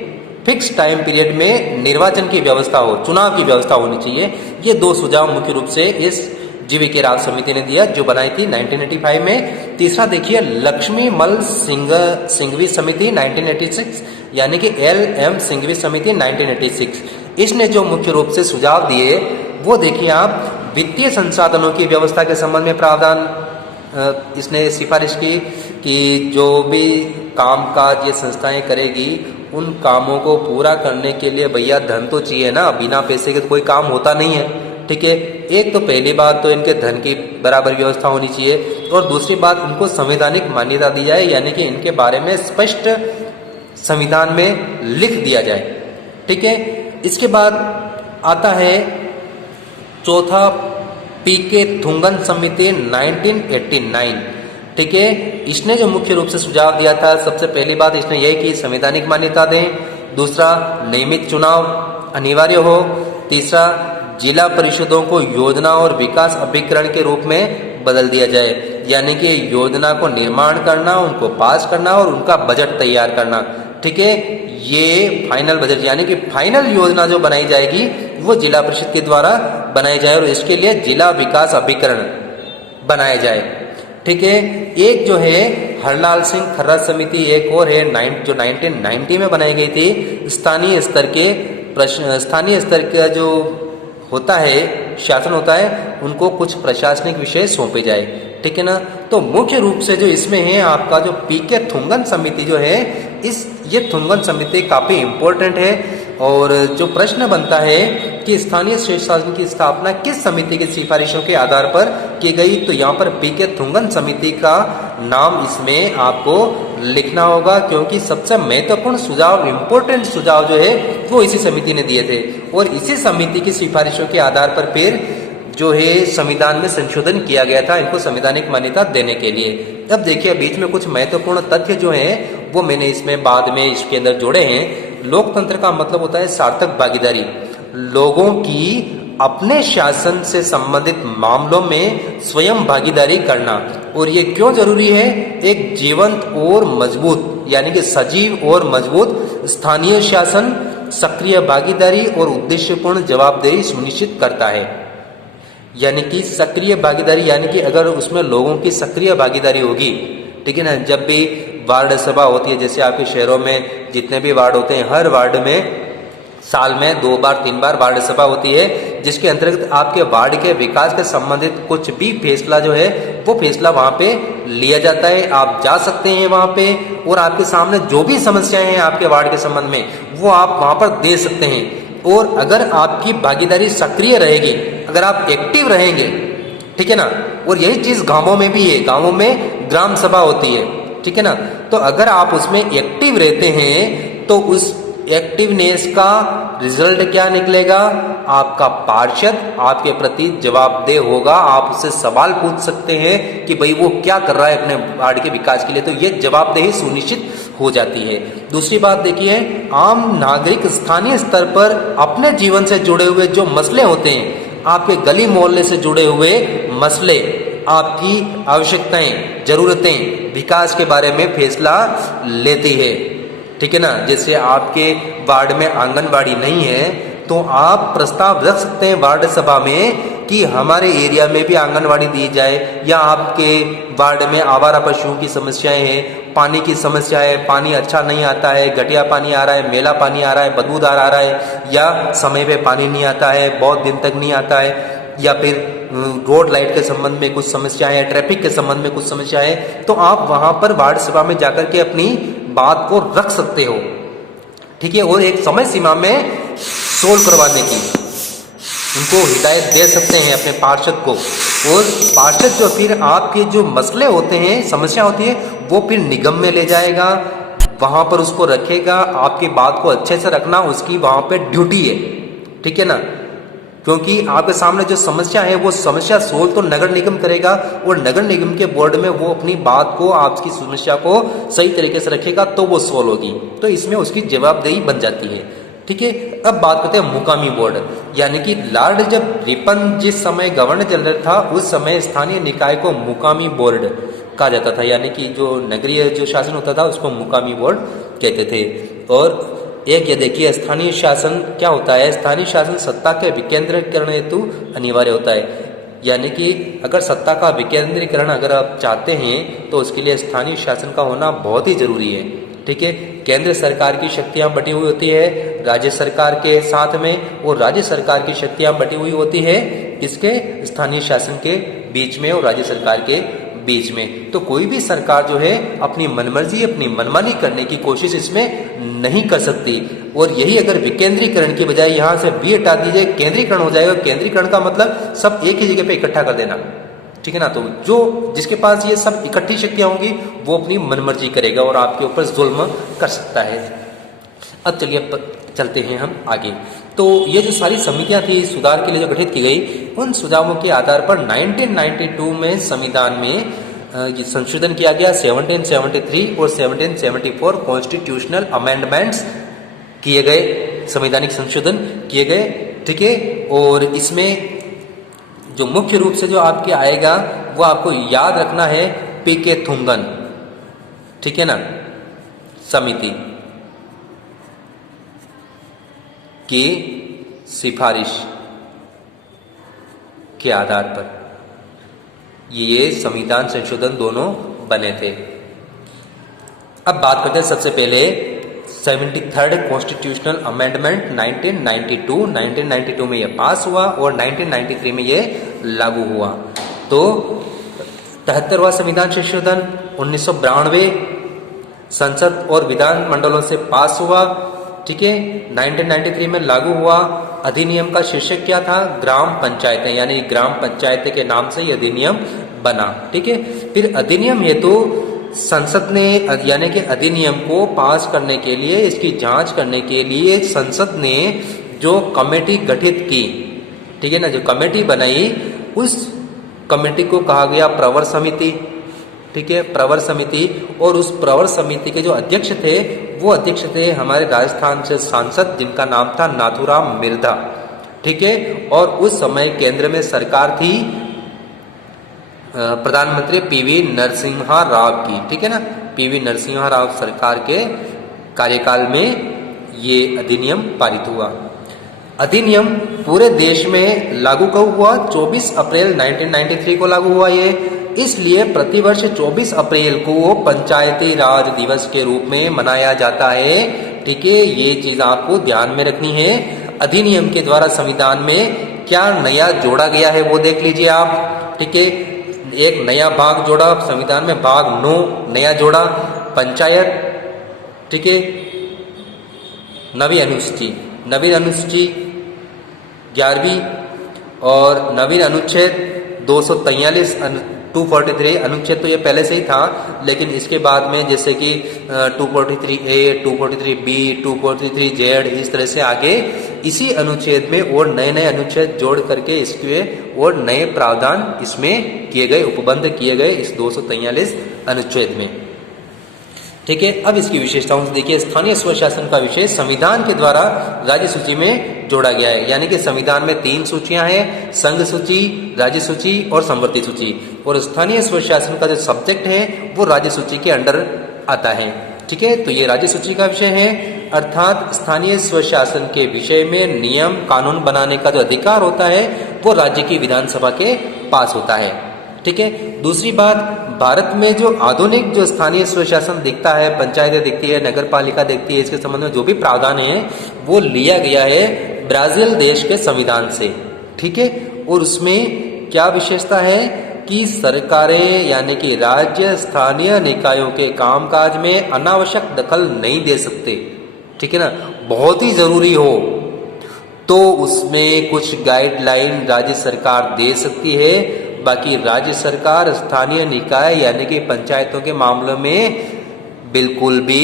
फिक्स टाइम पीरियड में निर्वाचन की व्यवस्था हो, चुनाव की व्यवस्था होनी चाहिए। ये 2 सुझाव मुख्य रूप से इस GV राव समिति ने दिया जो बनाई थी 1985 में। तीसरा देखिए लक्ष्मी मल सिंघवी समिति 1986, यानी कि LM सिंघवी समिति 1986। इसने जो मुख्य रूप से सुझाव दिए वो देखिए आप, वित्तीय संसाधनों की व्यवस्था के संबंध में प्रावधान इसने सिफारिश की कि जो भी कामकाज ये संस्थाएं करेगी, उन कामों को पूरा करने के लिए भैया धन तो चाहिए ना, बिना पैसे के तो कोई काम होता नहीं है। ठीक है, एक तो पहली बात तो इनके धन की बराबर व्यवस्था होनी चाहिए, और दूसरी बात इनको संवैधानिक मान्यता दी जाए, यानी कि इनके बारे में स्पष्ट संविधान में लिख दिया जाए। ठीक है, इसके बाद आता है चौथा, पीके थुंगन समिति 1989। ठीक है, इसने जो मुख्य रूप से सुझाव दिया था, सबसे पहली बात इसने यही कि संवैधानिक मान्यता दें, दूसरा नियमित चुनाव अनिवार्य हो, तीसरा जिला परिषदों को योजना और विकास अभिकरण के रूप में बदल दिया जाए, यानी कि योजना को निर्माण करना, उनको पास करना और उनका बजट तैयार करना। ठीक है, ये फाइनल बजट यानी कि फाइनल योजना जो बनाई जाएगी वो जिला परिषद के द्वारा बनाई जाए, और इसके लिए जिला विकास अभिकरण बनाया जाए। ठीक है, एक जो है हरलाल सिंह खर्रा समिति, एक और है जो 1990 में बनाई गई थी। स्थानीय स्तर का जो होता है, शासन होता है, उनको कुछ प्रशासनिक विषय सौंपे जाए। ठीक है ना, तो मुख्य रूप से जो इसमें है आपका जो पीके थुंगन समिति जो है, ये थुंगन समिति काफी इम्पोर्टेंट है। और जो प्रश्न बनता है कि स्थानीय शासन की स्थापना किस समिति की सिफारिशों के आधार पर की गई, तो यहाँ पर पीके थुंगन समिति का नाम इसमें आपको लिखना होगा, क्योंकि सबसे महत्वपूर्ण सुझाव, इम्पोर्टेंट सुझाव जो है वो इसी समिति ने दिए थे, और इसी समिति की सिफारिशों के आधार पर फिर जो है संविधान में संशोधन किया गया था इनको संवैधानिक मान्यता देने के लिए। अब देखिए, बीच में कुछ महत्वपूर्ण तथ्य जो हैं वो मैंने इसमें बाद में इसके अंदर जोड़े हैं। लोकतंत्र का मतलब होता है सार्थक भागीदारी, लोगों की अपने शासन से संबंधित मामलों में स्वयं भागीदारी करना। और ये क्यों जरूरी है? एक जीवंत और मजबूत यानी कि सजीव और मजबूत स्थानीय शासन सक्रिय भागीदारी और उद्देश्यपूर्ण जवाबदेही सुनिश्चित करता है। यानी कि सक्रिय भागीदारी यानी कि अगर उसमें लोगों की सक्रिय भागीदारी होगी, ठीक है ना, जब भी वार्ड सभा होती है, जैसे आपके शहरों में जितने भी वार्ड होते हैं, हर वार्ड में साल में 2 बार 3 बार वार्ड सभा होती है, जिसके अंतर्गत आपके वार्ड के विकास के संबंधित कुछ भी फैसला जो है वो फैसला वहाँ पे लिया जाता है। आप जा सकते हैं वहाँ पे, और आपके सामने जो भी समस्याएं हैं आपके वार्ड के संबंध में वो आप वहाँ पर दे सकते हैं। और अगर आपकी भागीदारी सक्रिय रहेगी, अगर आप एक्टिव रहेंगे, ठीक है ना, और यही चीज गांवों में भी है, गांवों में ग्राम सभा होती है, ठीक है ना, तो अगर आप उसमें एक्टिव रहते हैं तो उस एक्टिवनेस का रिजल्ट क्या निकलेगा? आपका पार्षद आपके प्रति जवाबदेह होगा, आप उससे सवाल पूछ सकते हैं कि भाई वो क्या कर रहा है अपने वार्ड के विकास के लिए, तो ये जवाबदेही सुनिश्चित हो जाती है। दूसरी बात देखिए, आम नागरिक स्थानीय स्तर पर अपने जीवन से जुड़े हुए जो मसले होते हैं, आपके गली मोहल्ले से जुड़े हुए मसले, आपकी आवश्यकताएं, जरूरतें, विकास के बारे में फैसला लेती है, ठीक है ना। जैसे आपके वार्ड में आंगनबाड़ी नहीं है तो आप प्रस्ताव रख सकते हैं वार्ड सभा में कि हमारे एरिया में भी आंगनबाड़ी दी जाए, या आपके वार्ड में आवारा पशुओं की समस्याएं हैं, पानी की समस्या है, पानी अच्छा नहीं आता है, घटिया पानी आ रहा है, मैला पानी आ रहा है, बदबूदार आ रहा है, या समय पे पानी नहीं आता है, बहुत दिन तक नहीं आता है, या फिर रोड लाइट के संबंध में कुछ समस्या है, ट्रैफिक के संबंध में कुछ समस्या है, तो आप वहां पर वार्ड सभा में जाकर के अपनी बात को रख सकते हो, ठीक है, और एक समय सीमा में सोल्व करवाने की उनको हिदायत दे सकते हैं अपने पार्षद को। और पार्षद जो फिर आपके जो मसले होते हैं, समस्या होती है, वो फिर निगम में ले जाएगा, वहां पर उसको रखेगा, आपकी बात को अच्छे से रखना उसकी वहां पे ड्यूटी है, ठीक है ना, क्योंकि आपके सामने जो समस्या है वो समस्या सोल्व तो नगर निगम करेगा, और नगर निगम के बोर्ड में वो अपनी बात को, आपकी समस्या को सही तरीके से रखेगा तो वो सोल्व होगी, तो इसमें उसकी जवाबदेही बन जाती है, ठीक है। अब बात करते हैं मुकामी बोर्ड, यानी कि लॉर्ड जब रिपन जिस समय गवर्नर जनरल था उस समय स्थानीय निकाय को मुकामी बोर्ड कहा जाता था, यानी कि जो नगरीय जो शासन होता था उसको मुकामी बोर्ड कहते थे। और एक ये देखिए, स्थानीय शासन क्या होता है? स्थानीय शासन सत्ता के विकेंद्रीकरण हेतु अनिवार्य होता है, यानी कि अगर सत्ता का विकेंद्रीकरण अगर आप चाहते हैं तो उसके लिए स्थानीय शासन का होना बहुत ही जरूरी है, ठीक है। केंद्र सरकार की शक्तियां बटी हुई होती है राज्य सरकार के साथ में, और राज्य सरकार की शक्तियां बटी हुई होती है किसके? स्थानीय शासन के बीच में और राज्य सरकार के बीच में। तो कोई भी सरकार जो है अपनी मनमर्जी, अपनी मनमानी करने की कोशिश इसमें नहीं कर सकती। और यही अगर विकेंद्रीकरण की बजाय यहाँ से वी हटा दीजिए, केंद्रीकरण हो जाएगा। केंद्रीकरण का मतलब सब एक ही जगह पे इकट्ठा कर देना, ठीक है ना। तो जो जिसके पास ये सब इकट्ठी शक्तियां होंगी वो अपनी मनमर्जी करेगा और आपके ऊपर जुल्म कर सकता है। अब चलिए चलते हैं हम आगे। तो ये जो सारी समितियां थी सुधार के लिए जो गठित की गई, उन सुझावों के आधार पर 1992 में संविधान में संशोधन किया गया। 1773 और 1774 कॉन्स्टिट्यूशनल अमेंडमेंट्स किए गए, संवैधानिक संशोधन किए गए, ठीक है। और इसमें जो मुख्य रूप से जो आपके आएगा वो आपको याद रखना है पीके थुंगन, ठीक है ना, समिति की सिफारिश के आधार पर ये संविधान संशोधन दोनों बने थे। अब बात करते हैं सबसे पहले 73rd कॉन्स्टिट्यूशनल अमेंडमेंट 1992 में ये पास हुआ और 1993 में ये लागू हुआ। तो 73वां संविधान संशोधन 1992 संसद और विधान मंडलों से पास हुआ, ठीक है। 1993 में लागू हुआ। अधिनियम का शीर्षक क्या था? ग्राम पंचायतें, यानी ग्राम पंचायतें के नाम से यह अधिनियम बना, ठीक है। फिर अधिनियम हेतु संसद ने, यानी कि अधिनियम को पास करने के लिए, इसकी जांच करने के लिए संसद ने जो कमेटी गठित की, ठीक है ना, जो कमेटी बनाई, उस कमेटी को कहा गया प्रवर समिति, ठीक है, प्रवर समिति। और उस प्रवर समिति के जो अध्यक्ष थे वो अध्यक्ष थे हमारे राजस्थान से सांसद जिनका नाम था नाथूराम मिर्धा, ठीक है। और उस समय केंद्र में सरकार थी प्रधानमंत्री पीवी नरसिम्हा राव की, ठीक है ना। पीवी नरसिम्हा राव सरकार के कार्यकाल में ये अधिनियम पारित हुआ। अधिनियम पूरे देश में लागू कब हुआ? 24 अप्रैल 1993 को लागू हुआ ये। इसलिए प्रतिवर्ष 24 अप्रैल को पंचायती राज दिवस के रूप में मनाया जाता है, ठीक है। ये चीज आपको ध्यान में रखनी है। अधिनियम के द्वारा संविधान में क्या नया जोड़ा गया है वो देख लीजिए आप, ठीक है। एक नया भाग जोड़ा संविधान में, भाग 9 नया जोड़ा, पंचायत, ठीक है। नवीन अनुसूची 11वीं और नवीन अनुच्छेद 243 243 अनुच्छेद तो ये पहले से ही था, लेकिन इसके बाद में जैसे कि 243A, 243B, 243Z, इस तरह से आगे इसी अनुच्छेद में और नए नए अनुच्छेद जोड़ करके इसके और नए प्रावधान इसमें किए गए, उपबंध किए गए इस 243 अनुच्छेद में, ठीक है। अब इसकी विशेषताओं से देखिए। स्थानीय स्वशासन का विषय संविधान के द्वारा राज्य सूची में जोड़ा गया है, यानी कि संविधान में 3 सूचियां हैं, संघ सूची, राज्य सूची और समवर्ती सूची। और स्थानीय स्वशासन का जो सब्जेक्ट है वो राज्य सूची के अंडर आता है, ठीक है। तो ये राज्य सूची का विषय है, अर्थात स्थानीय स्वशासन के विषय में नियम कानून बनाने का जो अधिकार होता है वो राज्य की विधानसभा के पास होता है, ठीक है। दूसरी बात, भारत में जो आधुनिक जो स्थानीय स्वशासन दिखता है, पंचायतें दिखती है, नगर पालिका दिखती है, इसके संबंध में जो भी प्रावधान है वो लिया गया है ब्राजील देश के संविधान से, ठीक है। और उसमें क्या विशेषता है कि सरकारें यानी कि राज्य स्थानीय निकायों के कामकाज में अनावश्यक दखल नहीं दे सकते, ठीक है ना। बहुत ही जरूरी हो तो उसमें कुछ गाइडलाइन राज्य सरकार दे सकती है, बाकी राज्य सरकार स्थानीय निकाय यानी कि पंचायतों के मामलों में बिल्कुल भी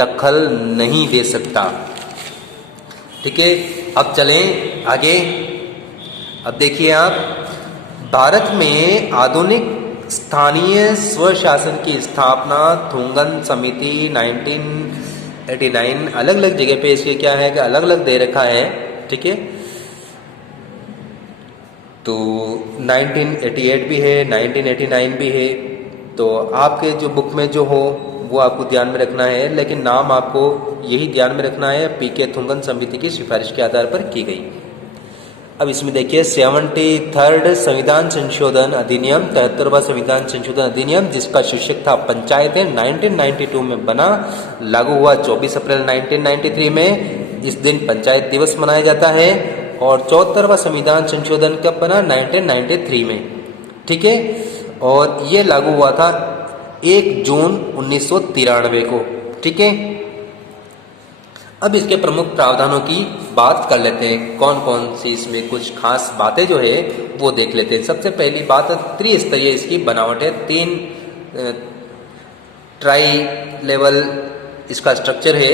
दखल नहीं दे सकता, ठीक है। अब चलें आगे। अब देखिए आप, भारत में आधुनिक स्थानीय स्वशासन की स्थापना थुंगन समिति 1989, अलग अलग जगह पे इसके क्या है कि अलग अलग दे रखा है, ठीक है। तो 1988 भी है, 1989 भी है। तो आपके जो बुक में जो हो वो आपको ध्यान में रखना है, लेकिन नाम आपको यही ध्यान में रखना है, पीके थुंगन समिति की सिफारिश के आधार पर की गई। अब इसमें देखिए 73rd संविधान संशोधन अधिनियम, 73वां संविधान संशोधन अधिनियम जिसका शीर्षक था पंचायतें, 1992 में बना, लागू हुआ 24 अप्रैल 1993 में। इस दिन पंचायत दिवस मनाया जाता है। और 74वां संविधान संशोधन कब बना? 1993 में, ठीक है। और ये लागू हुआ था 1 जून 1993 को। ठीक है, अब इसके प्रमुख प्रावधानों की बात कर लेते हैं, कौन कौन सी इसमें कुछ खास बातें जो है वो देख लेते हैं। सबसे पहली बात त्रिस्तरीय इसकी बनावट है, 3 ट्राई लेवल इसका स्ट्रक्चर है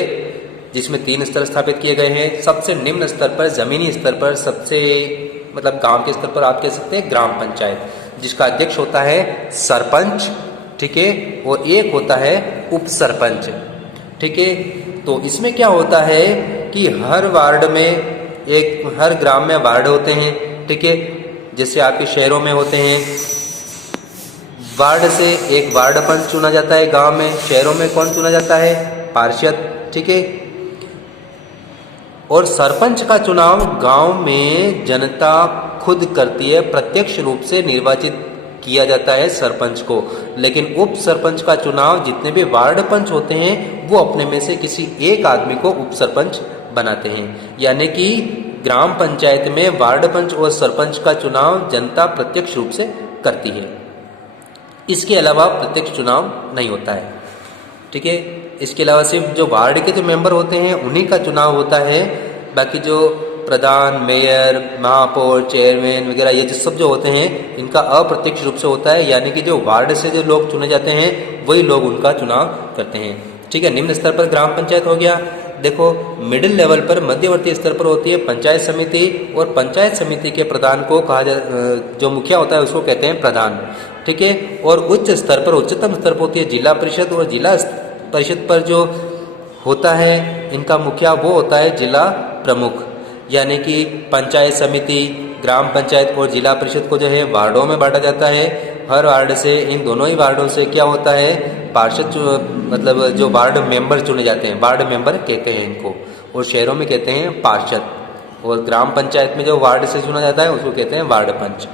जिसमें 3 स्तर स्थापित किए गए हैं। सबसे निम्न स्तर पर, जमीनी स्तर पर, सबसे मतलब गांव के स्तर पर आप कह सकते हैं ग्राम पंचायत, जिसका अध्यक्ष होता है सरपंच। ठीक है, और एक होता है उप सरपंच। ठीक है, तो इसमें क्या होता है कि हर वार्ड में हर ग्राम में वार्ड होते हैं। ठीक है, जैसे आपके शहरों में होते हैं, वार्ड से एक वार्ड पंच चुना जाता है गांव में। शहरों में कौन चुना जाता है? पार्षद। ठीक है, और सरपंच का चुनाव गांव में जनता खुद करती है, प्रत्यक्ष रूप से निर्वाचित किया जाता है सरपंच को। लेकिन उप सरपंच का चुनाव जितने भी वार्ड पंच होते हैं वो अपने में से किसी एक आदमी को उप सरपंच बनाते हैं। यानी कि ग्राम पंचायत में वार्ड पंच और सरपंच का चुनाव जनता प्रत्यक्ष रूप से करती है। इसके अलावा प्रत्यक्ष चुनाव नहीं होता है। ठीक है, इसके अलावा सिर्फ जो वार्ड के जो मेंबर होते हैं उन्हीं का चुनाव होता है। बाकी जो प्रधान, मेयर, महापौर, चेयरमैन वगैरह ये जो सब जो होते हैं इनका अप्रत्यक्ष रूप से होता है। यानी कि जो वार्ड से जो लोग चुने जाते हैं वही लोग उनका चुनाव करते हैं। ठीक है, निम्न स्तर पर ग्राम पंचायत हो गया। देखो, मिडिल लेवल पर, मध्यवर्ती स्तर पर होती है पंचायत समिति, और पंचायत समिति के प्रधान को जो मुखिया होता है उसको कहते हैं प्रधान। ठीक है, और उच्च स्तर पर, उच्चतम स्तर पर होती है जिला परिषद, और जिला परिषद पर जो होता है इनका मुखिया वो होता है जिला प्रमुख। यानी कि पंचायत समिति, ग्राम पंचायत और जिला परिषद को जो है वार्डों में बांटा जाता है। हर वार्ड से, इन दोनों ही वार्डों से क्या होता है, पार्षद मतलब जो वार्ड मेंबर चुने जाते हैं, वार्ड मेंबर कहते हैं इनको, और शहरों में कहते हैं पार्षद। और ग्राम पंचायत में जो वार्ड से चुना जाता है उसको कहते हैं वार्ड पंच।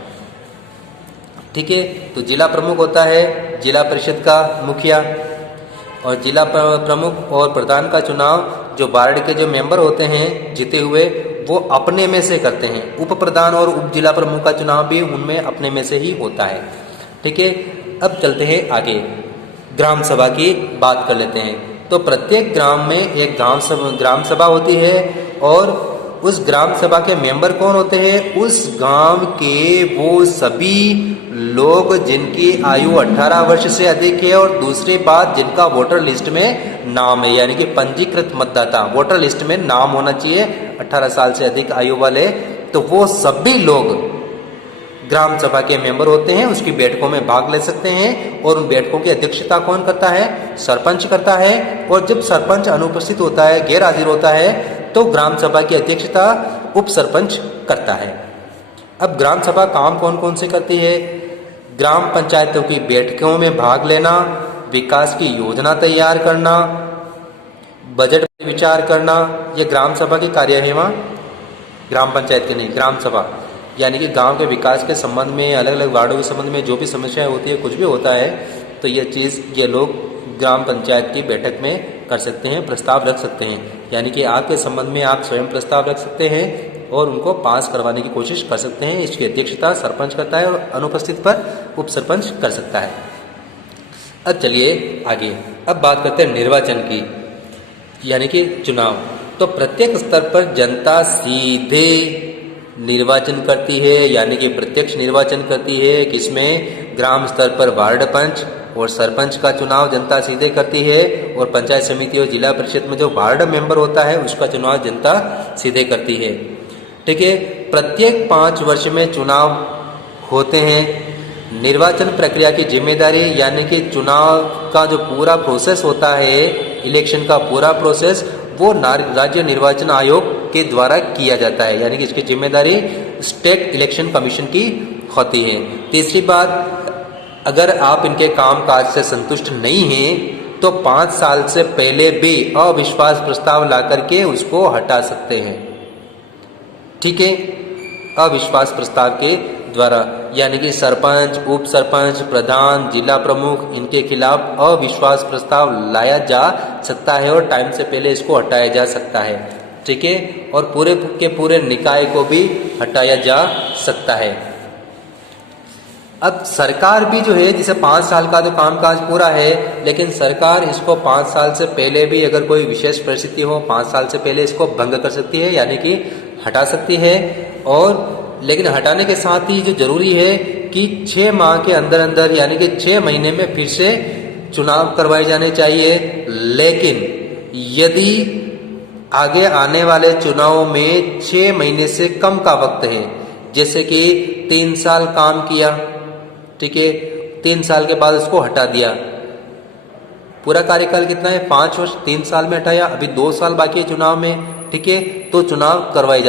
ठीक है, तो जिला प्रमुख होता है जिला परिषद का मुखिया, और जिला प्रमुख और प्रधान का चुनाव जो वार्ड के जो मेंबर होते हैं जीते हुए वो अपने में से करते हैं। उप प्रधान और उप जिला प्रमुख का चुनाव भी उनमें अपने में से ही होता है। ठीक है, अब चलते हैं आगे, ग्राम सभा की बात कर लेते हैं। तो प्रत्येक ग्राम में एक ग्राम सभा होती है, और उस ग्राम सभा के मेंबर कौन होते हैं? उस गांव के वो सभी लोग जिनकी आयु 18 वर्ष से अधिक है, और दूसरी बात जिनका वोटर लिस्ट में नाम है, यानी कि पंजीकृत मतदाता, वोटर लिस्ट में नाम होना चाहिए 18 साल से अधिक आयु वाले। तो वो सभी लोग ग्राम सभा के मेंबर होते हैं, उसकी बैठकों में भाग ले सकते हैं। और उन बैठकों की अध्यक्षता कौन करता है? सरपंच करता है। और जब सरपंच अनुपस्थित होता है, गैर हाजिर होता है, तो ग्राम सभा की अध्यक्षता उप सरपंच करता है। अब ग्राम सभा काम कौन कौन से करती है? ग्राम पंचायतों की बैठकों में भाग लेना, विकास की योजना तैयार करना, बजट पर विचार करना, ये ग्राम सभा की कार्य है। वहाँ ग्राम पंचायत के नहीं, ग्राम सभा यानी कि गांव के विकास के संबंध में, अलग अलग वार्डों के संबंध में जो भी समस्याएं होती है, कुछ भी होता है, तो ये चीज़ ये लोग ग्राम पंचायत की बैठक में कर सकते हैं, प्रस्ताव रख सकते हैं। यानी कि आपके संबंध में आप स्वयं प्रस्ताव रख सकते हैं और उनको पास करवाने की कोशिश कर सकते हैं। इसकी अध्यक्षता सरपंच करता है, और अनुपस्थित पर उप सरपंच कर सकता है। अब चलिए आगे, अब बात करते हैं निर्वाचन की, यानी कि चुनाव। तो प्रत्येक स्तर पर जनता सीधे निर्वाचन करती है, यानी कि प्रत्यक्ष निर्वाचन करती है। किसमें? ग्राम स्तर पर वार्ड पंच और सरपंच का चुनाव जनता सीधे करती है, और पंचायत समिति और जिला परिषद में जो वार्ड मेंबर होता है उसका चुनाव जनता सीधे करती है। ठीक है, प्रत्येक 5 वर्ष में चुनाव होते हैं। निर्वाचन प्रक्रिया की जिम्मेदारी, यानी कि चुनाव का जो पूरा प्रोसेस होता है, इलेक्शन का पूरा प्रोसेस, वो राज्य निर्वाचन आयोग के द्वारा किया जाता है। यानी कि इसकी जिम्मेदारी स्टेट इलेक्शन कमीशन की होती है। तीसरी बात, अगर आप इनके कामकाज से संतुष्ट नहीं हैं तो 5 साल से पहले भी अविश्वास प्रस्ताव ला करके उसको हटा सकते हैं। ठीक है, अविश्वास प्रस्ताव के द्वारा, यानी कि सरपंच, उप सरपंच, प्रधान, जिला प्रमुख, इनके खिलाफ अविश्वास प्रस्ताव लाया जा सकता है और टाइम से पहले इसको हटाया जा सकता है। ठीक है, और पूरे के पूरे निकाय को भी हटाया जा सकता है। अब सरकार भी जो है, जैसे 5 साल का तो कामकाज पूरा है, लेकिन सरकार इसको 5 साल से पहले भी अगर कोई विशेष परिस्थिति हो 5 साल से पहले इसको भंग कर सकती है, यानी कि हटा सकती है। और लेकिन हटाने के साथ ही जो जरूरी है कि 6 माह के अंदर अंदर, यानी कि 6 महीने में फिर से चुनाव करवाए जाने चाहिए। लेकिन यदि आगे आने वाले चुनाव में 6 महीने से कम का वक्त है, जैसे कि 3 साल काम किया, ठीक है, 3 साल के बाद उसको हटा दिया, पूरा कार्यकाल कितना है 5 वर्ष, 3 साल में हटाया, अभी 2 साल बाकी है चुनाव में, ठीक है, तो चुनाव करवाए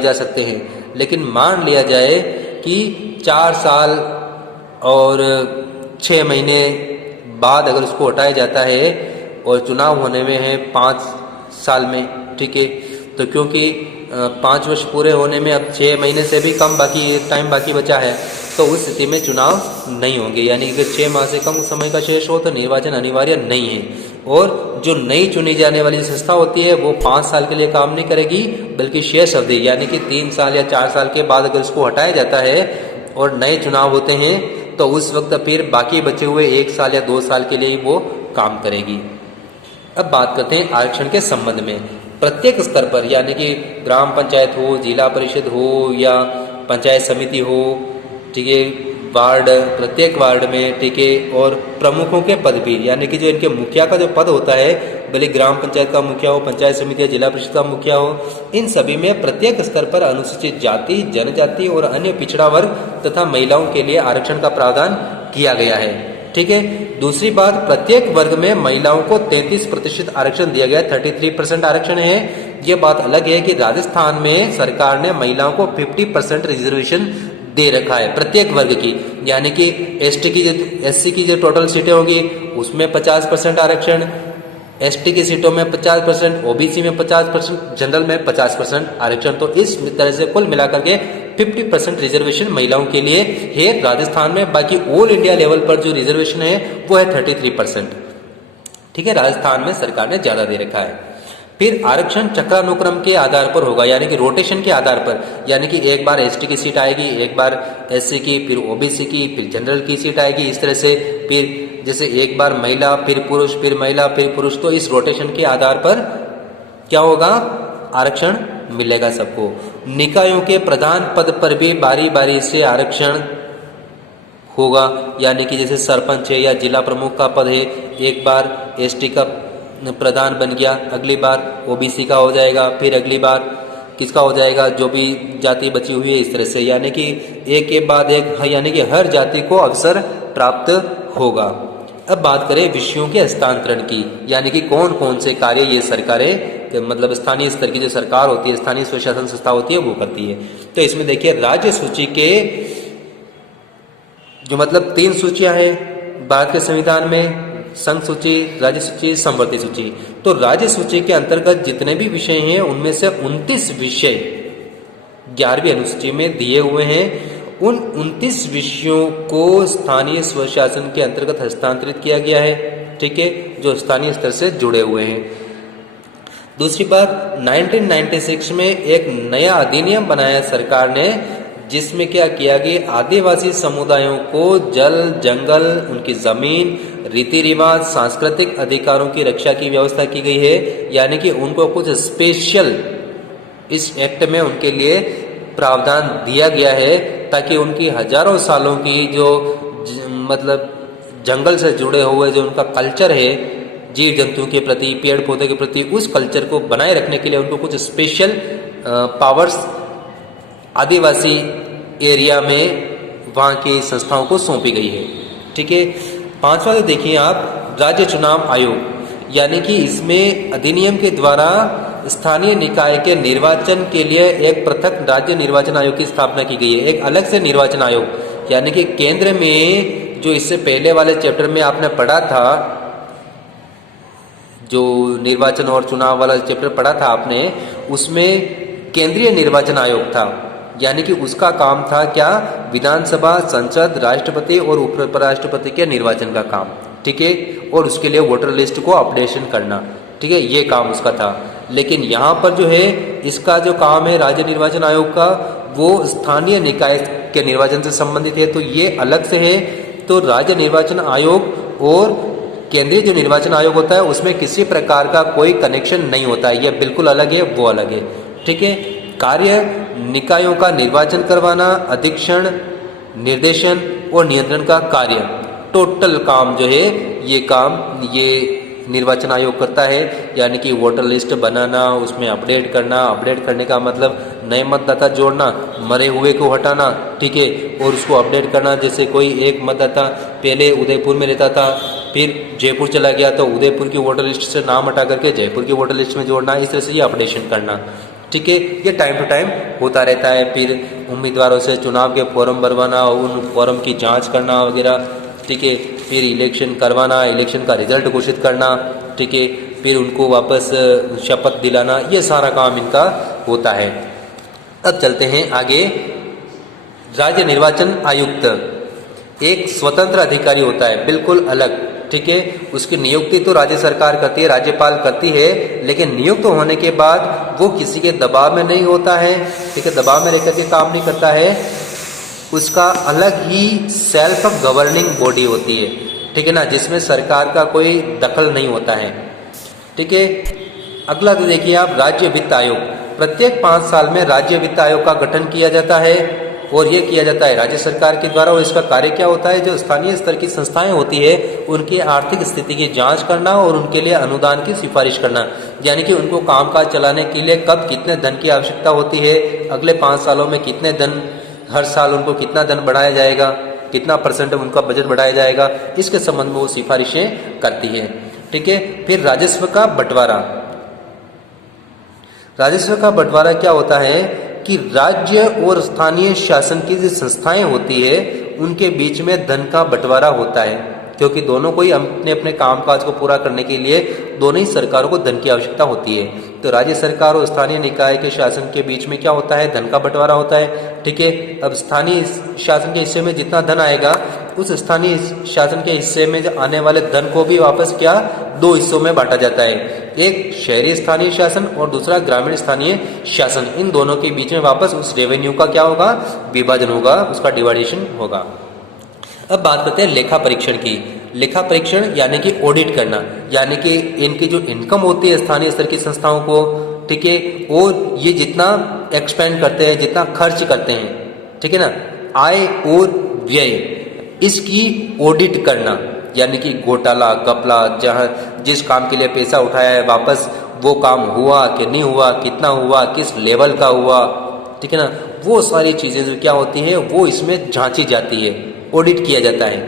जा सकते हैं। लेकिन मान लिया जाए कि 4 साल और 6 महीने बाद अगर उसको हटाया जाता है और चुनाव होने में है 5 साल में, ठीक है, तो क्योंकि 5 वर्ष पूरे होने में अब 6 महीने से भी कम टाइम बाकी बचा है, तो उस स्थिति में चुनाव नहीं होंगे, यानी कि 6 माह से कम समय का शेष हो तो निर्वाचन अनिवार्य नहीं है। और जो नई चुनी जाने वाली संस्था होती है वो 5 साल के लिए काम नहीं करेगी, बल्कि शेष अवधि यानी कि 3 साल या 4 साल के बाद अगर उसको हटाया जाता है और नए चुनाव होते हैं तो उस वक्त फिर बाकी बचे हुए 1 साल या 2 साल के लिए वो काम करेगी। अब बात करते हैं आरक्षण के संबंध में। प्रत्येक स्तर पर, यानी कि ग्राम पंचायत हो, जिला परिषद हो या पंचायत समिति हो, ठीक है, वार्ड, प्रत्येक वार्ड में, ठीक है, और प्रमुखों के पद भी, यानी कि जो इनके मुखिया का जो पद होता है, भले ग्राम पंचायत का मुखिया हो, पंचायत समिति या जिला परिषद का मुखिया हो, इन सभी में प्रत्येक स्तर पर अनुसूचित जाति, जनजाति और अन्य पिछड़ा वर्ग तथा महिलाओं के लिए आरक्षण का प्रावधान किया गया है, ठीक है। दूसरी बात, प्रत्येक वर्ग में महिलाओं को 33% आरक्षण दिया गया, 33% आरक्षण है। ये बात अलग है कि राजस्थान में सरकार ने महिलाओं को 50% रिजर्वेशन दे रखा है प्रत्येक वर्ग की, यानी कि एससी की जो टोटल सीटें होगी उसमें 50% आरक्षण, एसटी की सीटों में 50%, ओबीसी में 50%, जनरल में 50% आरक्षण। तो इस तरह से कुल मिलाकर के 50% रिजर्वेशन महिलाओं के लिए है राजस्थान में। बाकी ऑल इंडिया लेवल पर जो रिजर्वेशन है वो है 33%, ठीक है। राजस्थान में सरकार ने ज्यादा दे रखा है। फिर आरक्षण चक्रानुक्रम के आधार पर होगा, यानी कि रोटेशन के आधार पर, यानी कि एक बार एसटी की सीट आएगी, एक बार एससी की, फिर ओबीसी की, फिर जनरल की सीट आएगी, इस तरह से फिर जैसे एक बार महिला, फिर पुरुष, फिर महिला, फिर पुरुष, तो इस रोटेशन के आधार पर क्या होगा, आरक्षण मिलेगा सबको। निकायों के प्रधान पद पर भी बारी बारी से आरक्षण होगा, यानी कि जैसे सरपंच है या जिला प्रमुख का पद है, एक बार एसटी का प्रधान बन गया, अगली बार ओबीसी का हो जाएगा, फिर अगली बार किसका हो जाएगा, जो भी जाति बची हुई है, इस तरह से, यानी कि एक के बाद एक, यानी कि हर जाति को अवसर प्राप्त होगा। अब बात करें विषयों के हस्तांतरण की, यानी कि कौन कौन से कार्य ये सरकारें, मतलब स्थानीय स्तर की जो सरकार होती है, स्थानीय स्वशासन संस्था होती है, वो करती है। तो इसमें देखिए राज्य सूची के जो मतलब 3 सूचियां हैं भारत के संविधान में, संघ सूची, राज्य सूची, समवर्ती सूची। तो राज्य सूची के अंतर्गत जितने भी विषय हैं उनमें से 29 विषय 11वीं अनुसूची में दिए हुए हैं। उन 29 विषयों को स्थानीय स्वशासन के अंतर्गत हस्तांतरित किया गया है, ठीक है, जो स्थानीय स्तर से जुड़े हुए हैं। दूसरी बात, 1996 में एक नया अधिनियम बनाया सरकार ने, जिसमें क्या किया कि आदिवासी समुदायों को जल, जंगल, उनकी जमीन, रीति रिवाज, सांस्कृतिक अधिकारों की रक्षा की व्यवस्था की गई है, यानी कि उनको कुछ स्पेशल इस एक्ट में उनके लिए प्रावधान दिया गया है, ताकि उनकी हजारों सालों की जो मतलब जंगल से जुड़े हुए जो उनका कल्चर है, जीव जंतु के प्रति, पेड़ पौधे के प्रति, उस कल्चर को बनाए रखने के लिए उनको कुछ स्पेशल पावर्स आदिवासी एरिया में वहाँ की संस्थाओं को सौंपी गई है, ठीक है। 5वां तो देखिए आप, राज्य चुनाव आयोग, यानी कि इसमें अधिनियम के द्वारा स्थानीय निकाय के निर्वाचन के लिए एक पृथक राज्य निर्वाचन आयोग की स्थापना की गई है, एक अलग से निर्वाचन आयोग, यानी कि केंद्र में जो इससे पहले वाले चैप्टर में आपने पढ़ा था, जो निर्वाचन और चुनाव वाला चैप्टर पढ़ा था आपने, उसमें केंद्रीय निर्वाचन आयोग था, यानी कि उसका काम था क्या, विधानसभा, संसद, राष्ट्रपति और उपराष्ट्रपति के निर्वाचन का काम, ठीक है, और उसके लिए वोटर लिस्ट को अपडेशन करना, ठीक है, ये काम उसका था। लेकिन यहाँ पर जो है इसका जो काम है राज्य निर्वाचन आयोग का, वो स्थानीय निकाय के निर्वाचन से संबंधित है, तो ये अलग से है। तो राज्य निर्वाचन आयोग और केंद्रीय जो निर्वाचन आयोग होता है उसमें किसी प्रकार का कोई कनेक्शन नहीं होता है, ये बिल्कुल अलग है, वो अलग है। ठीक है। कार्य निकायों का निर्वाचन करवाना, अधीक्षण, निर्देशन और नियंत्रण का कार्य, टोटल काम जो है ये काम ये निर्वाचन आयोग करता है। यानी कि वोटर लिस्ट बनाना, उसमें अपडेट करना, अपडेट करने का मतलब नए मतदाता जोड़ना, मरे हुए को हटाना, ठीक है, और उसको अपडेट करना। जैसे कोई एक मतदाता पहले उदयपुर में रहता था, फिर जयपुर चला गया, तो उदयपुर की वोटर लिस्ट से नाम हटा करके जयपुर की वोटर लिस्ट में जोड़ना, इस तरह से ये अपडेशन करना। ठीक है, ये टाइम टू टाइम होता रहता है। फिर उम्मीदवारों से चुनाव के फॉर्म भरवाना, उन फॉर्म की जांच करना वगैरह, ठीक है। फिर इलेक्शन करवाना, इलेक्शन का रिजल्ट घोषित करना, ठीक है। फिर उनको वापस शपथ दिलाना, ये सारा काम इनका होता है। अब चलते हैं आगे। राज्य निर्वाचन आयुक्त एक स्वतंत्र अधिकारी होता है, बिल्कुल अलग, ठीक है। उसकी नियुक्ति तो राज्य सरकार करती है, राज्यपाल करती है, लेकिन नियुक्त होने के बाद वो किसी के दबाव में नहीं होता है, ठीक है, दबाव में रहकर के काम नहीं करता है। उसका अलग ही सेल्फ गवर्निंग बॉडी होती है, ठीक है ना, जिसमें सरकार का कोई दखल नहीं होता है, ठीक है। अगला तो देखिए आप, राज्य वित्त आयोग। प्रत्येक 5 साल में राज्य वित्त आयोग का गठन किया जाता है, और ये किया जाता है राज्य सरकार के द्वारा। और इसका कार्य क्या होता है, जो स्थानीय स्तर की संस्थाएं होती है उनकी आर्थिक स्थिति की जांच करना और उनके लिए अनुदान की सिफारिश करना। यानी कि उनको कामकाज चलाने के लिए कब कितने धन की आवश्यकता होती है, अगले 5 सालों में कितने धन, हर साल उनको कितना धन बढ़ाया जाएगा, कितना % उनका बजट बढ़ाया जाएगा, इसके संबंध में वो सिफारिशें करती है, ठीक है। फिर राजस्व का बंटवारा। राजस्व का बंटवारा क्या होता है कि राज्य और स्थानीय शासन की जो संस्थाएं होती है उनके बीच में धन का बंटवारा होता है, क्योंकि दोनों को ही अपने अपने कामकाज को पूरा करने के लिए दोनों ही सरकारों को धन की आवश्यकता होती है। तो राज्य सरकार और स्थानीय निकाय के शासन के बीच में क्या होता है, धन का बंटवारा होता है, ठीक है। अब स्थानीय शासन के हिस्से में जितना धन आएगा, उस स्थानीय शासन के हिस्से में जो आने वाले धन को भी वापस क्या 2 हिस्सों में बांटा जाता है, एक शहरी स्थानीय शासन और दूसरा ग्रामीण स्थानीय शासन। इन दोनों के बीच में वापस उस रेवेन्यू का क्या होगा, विभाजन होगा, उसका डिवाइडेशन होगा। अब बात करते हैं लेखा परीक्षण की। लेखा परीक्षण यानी कि ऑडिट करना, यानी कि इनकी जो इनकम होती है स्थानीय स्तर की संस्थाओं को, ठीक है, और ये जितना एक्सपेंड करते हैं, जितना खर्च करते हैं, ठीक है ना, आय और व्यय, इसकी ऑडिट करना। यानी कि घोटाला घपला, जहाँ जिस काम के लिए पैसा उठाया है वापस वो काम हुआ कि नहीं हुआ, कितना हुआ, किस लेवल का हुआ, ठीक है ना, वो सारी चीज़ें जो क्या होती है वो इसमें जांची जाती है, ऑडिट किया जाता है,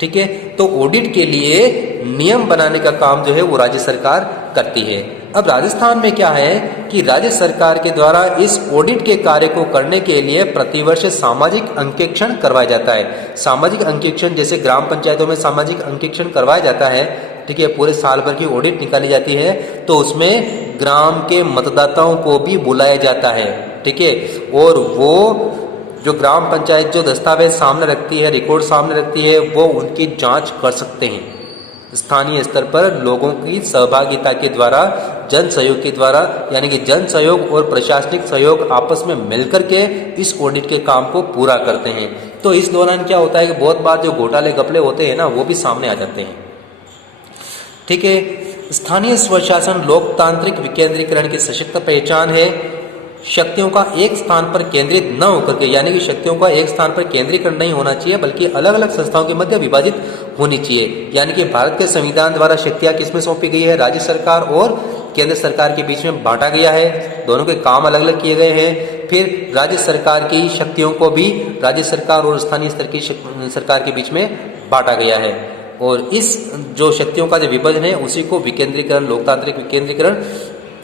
ठीक है। तो ऑडिट के लिए नियम बनाने का काम जो है वो राज्य सरकार करती है। अब राजस्थान में क्या है कि राज्य सरकार के द्वारा इस ऑडिट के कार्य को करने के लिए प्रतिवर्ष सामाजिक अंकेक्षण करवाया जाता है। सामाजिक अंकेक्षण जैसे ग्राम पंचायतों में सामाजिक अंकेक्षण करवाया जाता है, ठीक है, पूरे साल भर की ऑडिट निकाली जाती है, तो उसमें ग्राम के मतदाताओं को भी बुलाया जाता है, ठीक है, और वो जो ग्राम पंचायत जो दस्तावेज सामने रखती है, रिकॉर्ड सामने रखती है, वो उनकी जांच कर सकते हैं स्थानीय स्तर पर लोगों की सहभागिता के द्वारा, जन सहयोग के द्वारा। यानी कि जन सहयोग और प्रशासनिक सहयोग आपस में मिलकर के इस ऑडिट के काम को पूरा करते हैं। तो इस दौरान क्या होता है कि बहुत बार जो घोटाले घपले होते हैं ना, वो भी सामने आ जाते हैं, ठीक है। स्थानीय स्वशासन लोकतांत्रिक विकेंद्रीकरण की सशक्त पहचान है। शक्तियों का एक स्थान पर केंद्रित न होकर के, यानी कि शक्तियों का एक स्थान पर केंद्रीकरण नहीं होना चाहिए, बल्कि अलग अलग संस्थाओं के मध्य विभाजित होनी चाहिए। यानी कि भारत के संविधान द्वारा शक्तियां किसमें सौंपी गई है, राज्य सरकार और केंद्र सरकार के बीच में बांटा गया है, दोनों के काम अलग अलग किए गए हैं। फिर राज्य सरकार की शक्तियों को भी राज्य सरकार और स्थानीय स्तर की सरकार के बीच में बांटा गया है, और इस जो शक्तियों का जो विभाजन है उसी को विकेंद्रीकरण, लोकतांत्रिक विकेंद्रीकरण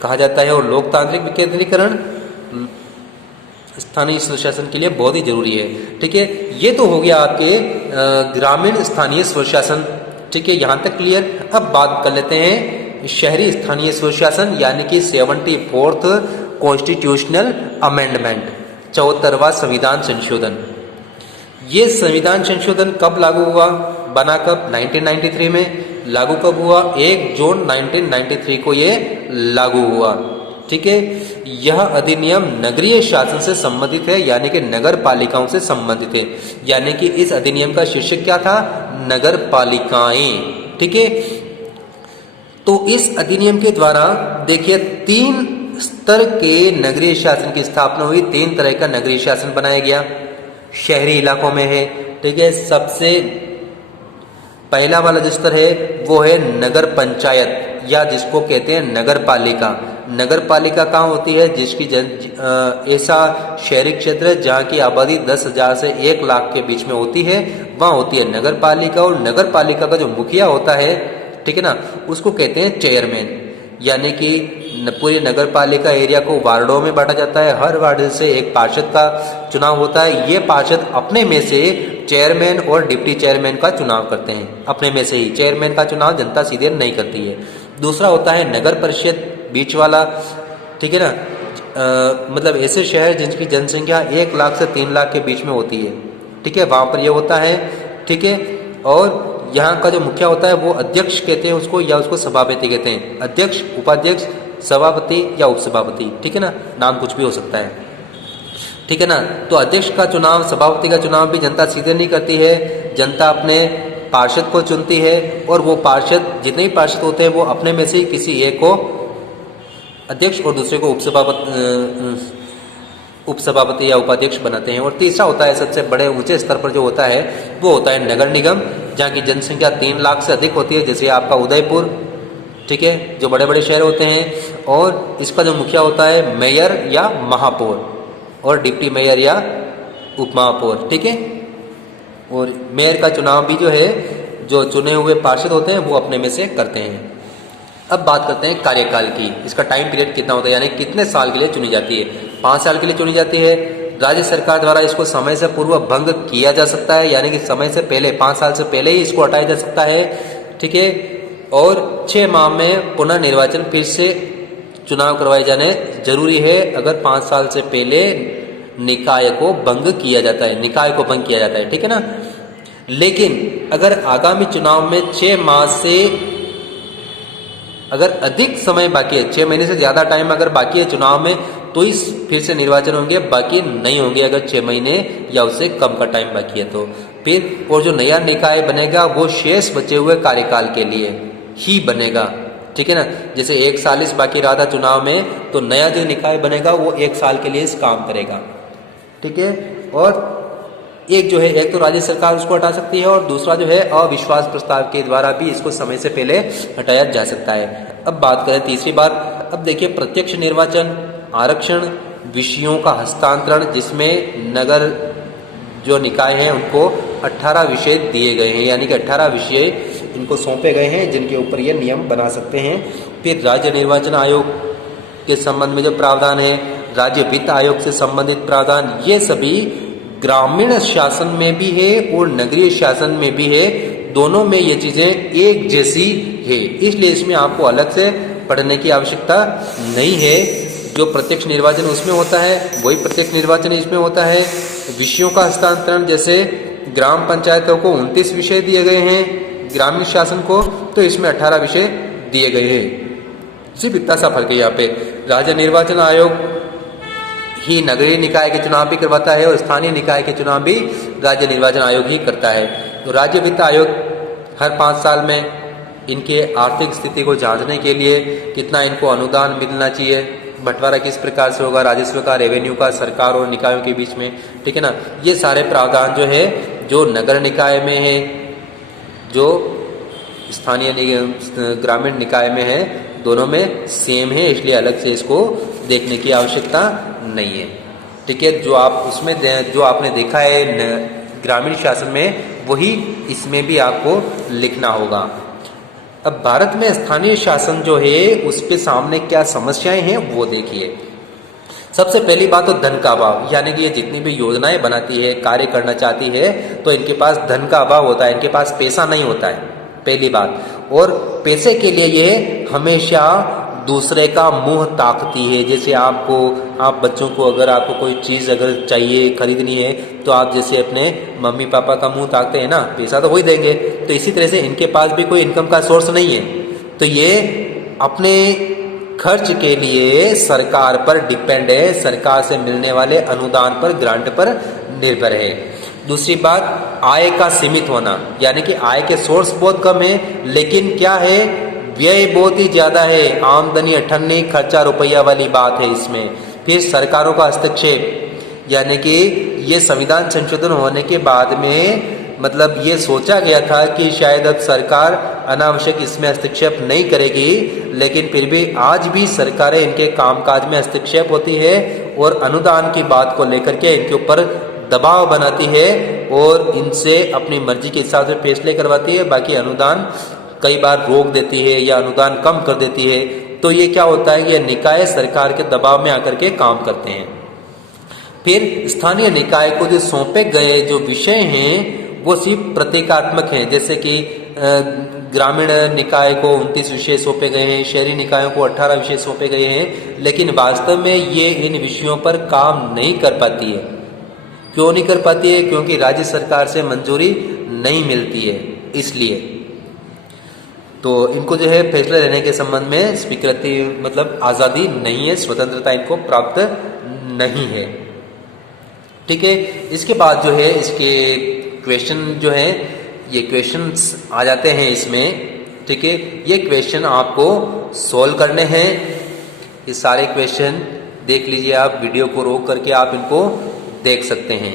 कहा जाता है। और लोकतांत्रिक विकेंद्रीकरण स्थानीय स्वशासन के लिए बहुत ही जरूरी है, ठीक है। ये तो हो गया आपके ग्रामीण स्थानीय स्वशासन, ठीक है, यहाँ तक क्लियर। अब बात कर लेते हैं शहरी स्थानीय स्वशासन, यानी कि 74th कॉन्स्टिट्यूशनल अमेंडमेंट, 74वां संविधान संशोधन। ये संविधान संशोधन कब लागू हुआ, बना कब, 1993 में। लागू कब हुआ, 1 जून 1993 को ये लागू हुआ, ठीक है। यह अधिनियम नगरीय शासन से संबंधित है, यानी कि नगर पालिकाओं से संबंधित है। यानी कि इस अधिनियम का शीर्षक क्या था? नगर पालिकाएं। ठीक है। तो इस अधिनियम के द्वारा देखिए 3 स्तर के नगरीय शासन की स्थापना हुई। 3 तरह का नगरीय शासन बनाया गया। शहरी इलाकों में है, ठीक है। सबसे पहला वाला जो स्तर है वो है नगर पंचायत, या जिसको कहते हैं नगर पालिका। नगर पालिका कहाँ होती है? जिसकी ऐसा शहरी क्षेत्र है जहाँ की आबादी 10,000 से 1 लाख के बीच में होती है, वहाँ होती है नगर पालिका। और नगर पालिका का जो मुखिया होता है, ठीक है ना, उसको कहते हैं चेयरमैन। यानी कि पूरे नगर पालिका एरिया को वार्डों में बांटा जाता है। हर वार्ड से एक पार्षद का चुनाव होता है। ये पार्षद अपने में से चेयरमैन और डिप्टी चेयरमैन का चुनाव करते हैं, अपने में से ही। चेयरमैन का चुनाव जनता सीधे नहीं करती है। दूसरा होता है नगर परिषद, बीच वाला, ठीक है ना। मतलब ऐसे शहर जिनकी जनसंख्या 1 लाख से 3 लाख के बीच में होती है, ठीक है, वहाँ पर ये होता है, ठीक है। और यहाँ का जो मुखिया होता है वो अध्यक्ष कहते हैं उसको, या उसको सभापति कहते हैं। अध्यक्ष, उपाध्यक्ष, सभापति या उपसभापति, ठीक है ना, नाम कुछ भी हो सकता है, ठीक है ना। तो अध्यक्ष का चुनाव, सभापति का चुनाव भी जनता सीधे नहीं करती है। जनता अपने पार्षद को चुनती है, और वो पार्षद, जितने भी पार्षद होते हैं वो अपने में से किसी एक को अध्यक्ष और दूसरे को उपसभापति या उपाध्यक्ष बनाते हैं। और तीसरा होता है सबसे बड़े ऊंचे स्तर पर जो होता है वो होता है नगर निगम, जहाँ की जनसंख्या 3 लाख से अधिक होती है, जैसे आपका उदयपुर, ठीक है, जो बड़े बड़े शहर होते हैं। और इसका जो मुखिया होता है मेयर या महापौर, और डिप्टी मेयर या उपमहापौर, ठीक है। और मेयर का चुनाव भी जो है, जो चुने हुए पार्षद होते हैं वो अपने में से करते हैं। अब बात करते हैं कार्यकाल की। इसका टाइम पीरियड कितना होता है, यानी कितने साल के लिए चुनी जाती है? 5 साल के लिए चुनी जाती है। राज्य सरकार द्वारा इसको समय से पूर्व भंग किया जा सकता है, यानी कि समय से पहले, 5 साल से पहले ही इसको हटाया जा सकता है, ठीक है। और 6 माह में पुनः निर्वाचन, फिर से चुनाव करवाए जाने जरूरी है, अगर 5 साल से पहले निकाय को भंग किया जाता है, निकाय को भंग किया जाता है, ठीक है ना। लेकिन अगर आगामी चुनाव में 6 माह से अगर अधिक समय बाकी है, 6 महीने से ज़्यादा टाइम अगर बाकी है चुनाव में, तो इस फिर से निर्वाचन होंगे, बाकी नहीं होंगे अगर 6 महीने या उससे कम का टाइम बाकी है तो फिर। और जो नया निकाय बनेगा वो शेष बचे हुए कार्यकाल के लिए ही बनेगा, ठीक है ना। जैसे 1 साल इस बाकी रहा था चुनाव में, तो नया जो निकाय बनेगा वो 1 साल के लिए इस काम करेगा, ठीक है। और एक जो है, एक तो राज्य सरकार उसको हटा सकती है, और दूसरा जो है अविश्वास प्रस्ताव के द्वारा भी इसको समय से पहले हटाया जा सकता है। अब बात करें तीसरी बात। अब देखिए प्रत्यक्ष निर्वाचन, आरक्षण, विषयों का हस्तांतरण, जिसमें नगर जो निकाय हैं उनको 18 विषय दिए गए हैं, यानी कि 18 विषय इनको सौंपे गए हैं जिनके ऊपर ये नियम बना सकते हैं। फिर राज्य निर्वाचन आयोग के संबंध में जो प्रावधान है, राज्य वित्त आयोग से संबंधित प्रावधान, ये सभी ग्रामीण शासन में भी है और नगरीय शासन में भी है, दोनों में ये चीजें एक जैसी है, इसलिए इसमें आपको अलग से पढ़ने की आवश्यकता नहीं है। जो प्रत्यक्ष निर्वाचन उसमें होता है वही प्रत्यक्ष निर्वाचन इसमें होता है। विषयों का हस्तांतरण, जैसे ग्राम पंचायतों को 29 विषय दिए गए हैं, ग्रामीण शासन को तो इसमें 18 विषय दिए गए हैं। सिर्फ इतना सा फर्क है यहाँ पे। राज्य निर्वाचन आयोग ही नगरीय निकाय के चुनाव भी करवाता है और स्थानीय निकाय के चुनाव भी राज्य निर्वाचन आयोग ही करता है। तो राज्य वित्त आयोग हर 5 साल में इनके आर्थिक स्थिति को जांचने के लिए कितना इनको अनुदान मिलना चाहिए, बंटवारा किस प्रकार से होगा, राजस्व का, रेवेन्यू का, सरकार और निकायों के बीच में, ठीक है ना, ये सारे प्रावधान जो है जो नगर निकाय में है, जो स्थानीय ग्रामीण निकाय में है, दोनों में सेम है, इसलिए अलग से इसको देखने की आवश्यकता नहीं है, ठीक है। जो आप उसमें जो आपने देखा है ग्रामीण शासन में, वही इसमें भी आपको लिखना होगा। अब भारत में स्थानीय शासन जो है उसके सामने क्या समस्याएं हैं वो देखिए। सबसे पहली बात तो धन का अभाव, यानी कि ये जितनी भी योजनाएं बनाती है, कार्य करना चाहती है, तो इनके पास धन का अभाव होता है, इनके पास पैसा नहीं होता है, पहली बात। और पैसे के लिए ये हमेशा दूसरे का मुंह ताकती है। जैसे आप बच्चों को अगर आपको कोई चीज़ अगर चाहिए, खरीदनी है, तो आप जैसे अपने मम्मी पापा का मुंह ताकते हैं ना, पैसा तो वही देंगे। तो इसी तरह से इनके पास भी कोई इनकम का सोर्स नहीं है, तो ये अपने खर्च के लिए सरकार पर डिपेंड है, सरकार से मिलने वाले अनुदान पर, ग्रांट पर निर्भर है। दूसरी बात, आय का सीमित होना, यानी कि आय के सोर्स बहुत कम है, लेकिन क्या है, व्यय बहुत ही ज्यादा है, आमदनी अठन्नी, खर्चा रुपया वाली बात है इसमें। फिर सरकारों का हस्तक्षेप, यानी कि ये संविधान संशोधन होने के बाद में मतलब ये सोचा गया था कि शायद अब सरकार अनावश्यक इसमें हस्तक्षेप नहीं करेगी, लेकिन फिर भी आज भी सरकारें इनके कामकाज में हस्तक्षेप होती है और अनुदान की बात को लेकर के इनके ऊपर दबाव बनाती है और इनसे अपनी मर्जी के हिसाब से फैसले करवाती है। बाकी अनुदान कई बार रोक देती है या अनुदान कम कर देती है। तो ये क्या होता है, ये निकाय सरकार के दबाव में आकर के काम करते हैं। फिर स्थानीय निकाय को जो सौंपे गए जो विषय हैं वो सिर्फ प्रतीकात्मक हैं, जैसे कि ग्रामीण निकाय को 29 विषय सौंपे गए हैं, शहरी निकायों को 18 विषय सौंपे गए हैं, लेकिन वास्तव में ये इन विषयों पर काम नहीं कर पाती है। क्यों नहीं कर पाती है? क्योंकि राज्य सरकार से मंजूरी नहीं मिलती है, इसलिए। तो इनको जो है फैसला लेने के संबंध में स्वीकृति मतलब आज़ादी नहीं है, स्वतंत्रता इनको प्राप्त नहीं है। ठीक है, इसके बाद जो है इसके क्वेश्चन जो है, ये क्वेश्चंस आ जाते हैं इसमें। ठीक है, ये क्वेश्चन आपको सॉल्व करने हैं। ये सारे क्वेश्चन देख लीजिए, आप वीडियो को रोक करके आप इनको देख सकते हैं।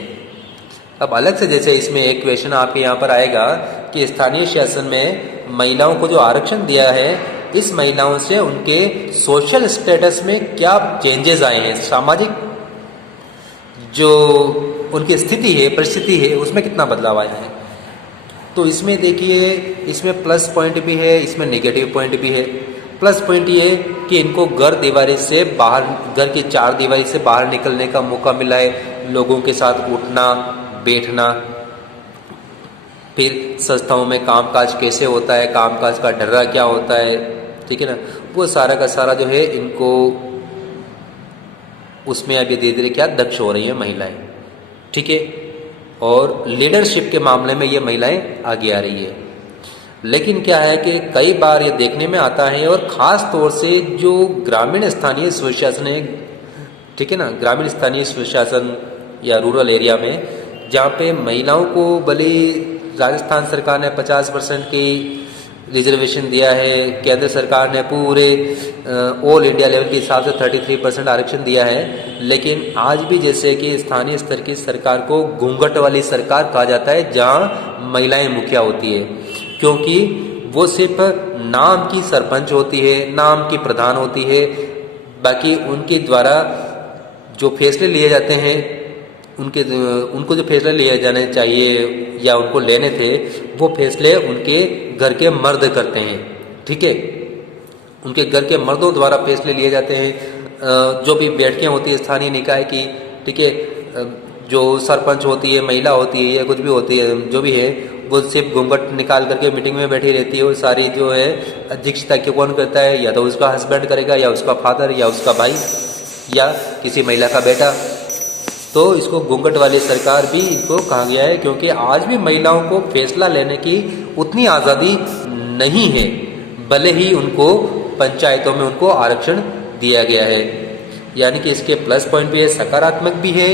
अब अलग से जैसे इसमें एक क्वेश्चन आपके यहाँ पर आएगा कि स्थानीय शासन में महिलाओं को जो आरक्षण दिया है, इस महिलाओं से उनके सोशल स्टेटस में क्या चेंजेस आए हैं, सामाजिक जो उनकी स्थिति है, परिस्थिति है, उसमें कितना बदलाव आया है। तो इसमें देखिए, इसमें प्लस पॉइंट भी है, इसमें नेगेटिव पॉइंट भी है। प्लस पॉइंट ये कि इनको घर दीवारी से बाहर, घर की चार दीवारी से बाहर निकलने का मौका मिला है, लोगों के साथ उठना बैठना, फिर संस्थाओं में कामकाज कैसे होता है, कामकाज का ढर्रा क्या होता है, ठीक है ना, वो सारा का सारा जो है इनको उसमें अभी धीरे धीरे क्या दक्ष हो रही है महिलाएं। ठीक है, और लीडरशिप के मामले में ये महिलाएं आगे आ रही है। लेकिन क्या है कि कई बार ये देखने में आता है, और ख़ास तौर से जो ग्रामीण स्थानीय स्वशासन है, ठीक है ना, ग्रामीण स्थानीय स्वशासन या रूरल एरिया में, जहाँ पे महिलाओं को भले राजस्थान सरकार ने 50% की रिजर्वेशन दिया है, केंद्र सरकार ने पूरे ऑल इंडिया लेवल के हिसाब से 33% आरक्षण दिया है, लेकिन आज भी जैसे कि स्थानीय स्तर की सरकार को घूंघट वाली सरकार कहा जाता है, जहां महिलाएं मुखिया होती है, क्योंकि वो सिर्फ नाम की सरपंच होती है, नाम की प्रधान होती है। बाकी उनके द्वारा जो फैसले लिए जाते हैं, उनको जो फैसले लिए जाने चाहिए या उनको लेने थे, वो फैसले उनके घर के मर्द करते हैं। ठीक है, उनके घर के मर्दों द्वारा फैसले लिए जाते हैं। जो भी बैठकें होती है स्थानीय निकाय की, ठीक है, जो सरपंच होती है, महिला होती है या कुछ भी होती है, जो भी है, वो सिर्फ घूंघट निकाल करके मीटिंग में बैठी रहती है। वो सारी जो है अध्यक्षता क्यों कौन करता है, या तो उसका हस्बैंड करेगा, या उसका फादर, या उसका भाई, या किसी महिला का बेटा। तो इसको घूंघट वाली सरकार भी इनको कहा गया है, क्योंकि आज भी महिलाओं को फैसला लेने की उतनी आज़ादी नहीं है, भले ही उनको पंचायतों में उनको आरक्षण दिया गया है। यानी कि इसके प्लस पॉइंट भी है, सकारात्मक भी है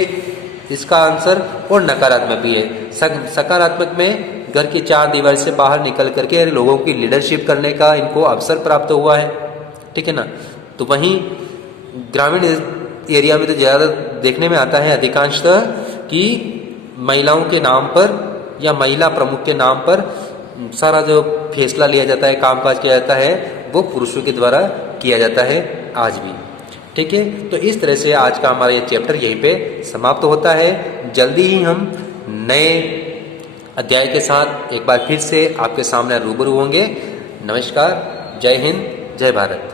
इसका आंसर, और नकारात्मक भी है। सकारात्मक में घर की चार दीवार से बाहर निकल करके लोगों की लीडरशिप करने का इनको अवसर प्राप्त हुआ है। ठीक है ना। तो वहीं ग्रामीण एरिया में तो ज़्यादा देखने में आता है अधिकांशतः कि महिलाओं के नाम पर या महिला प्रमुख के नाम पर सारा जो फैसला लिया जाता है, कामकाज किया जाता है, वो पुरुषों के द्वारा किया जाता है आज भी। ठीक है, तो इस तरह से आज का हमारा ये चैप्टर यहीं पे समाप्त होता है। जल्दी ही हम नए अध्याय के साथ एक बार फिर से आपके सामने रूबरू होंगे। नमस्कार, जय हिंद, जय भारत।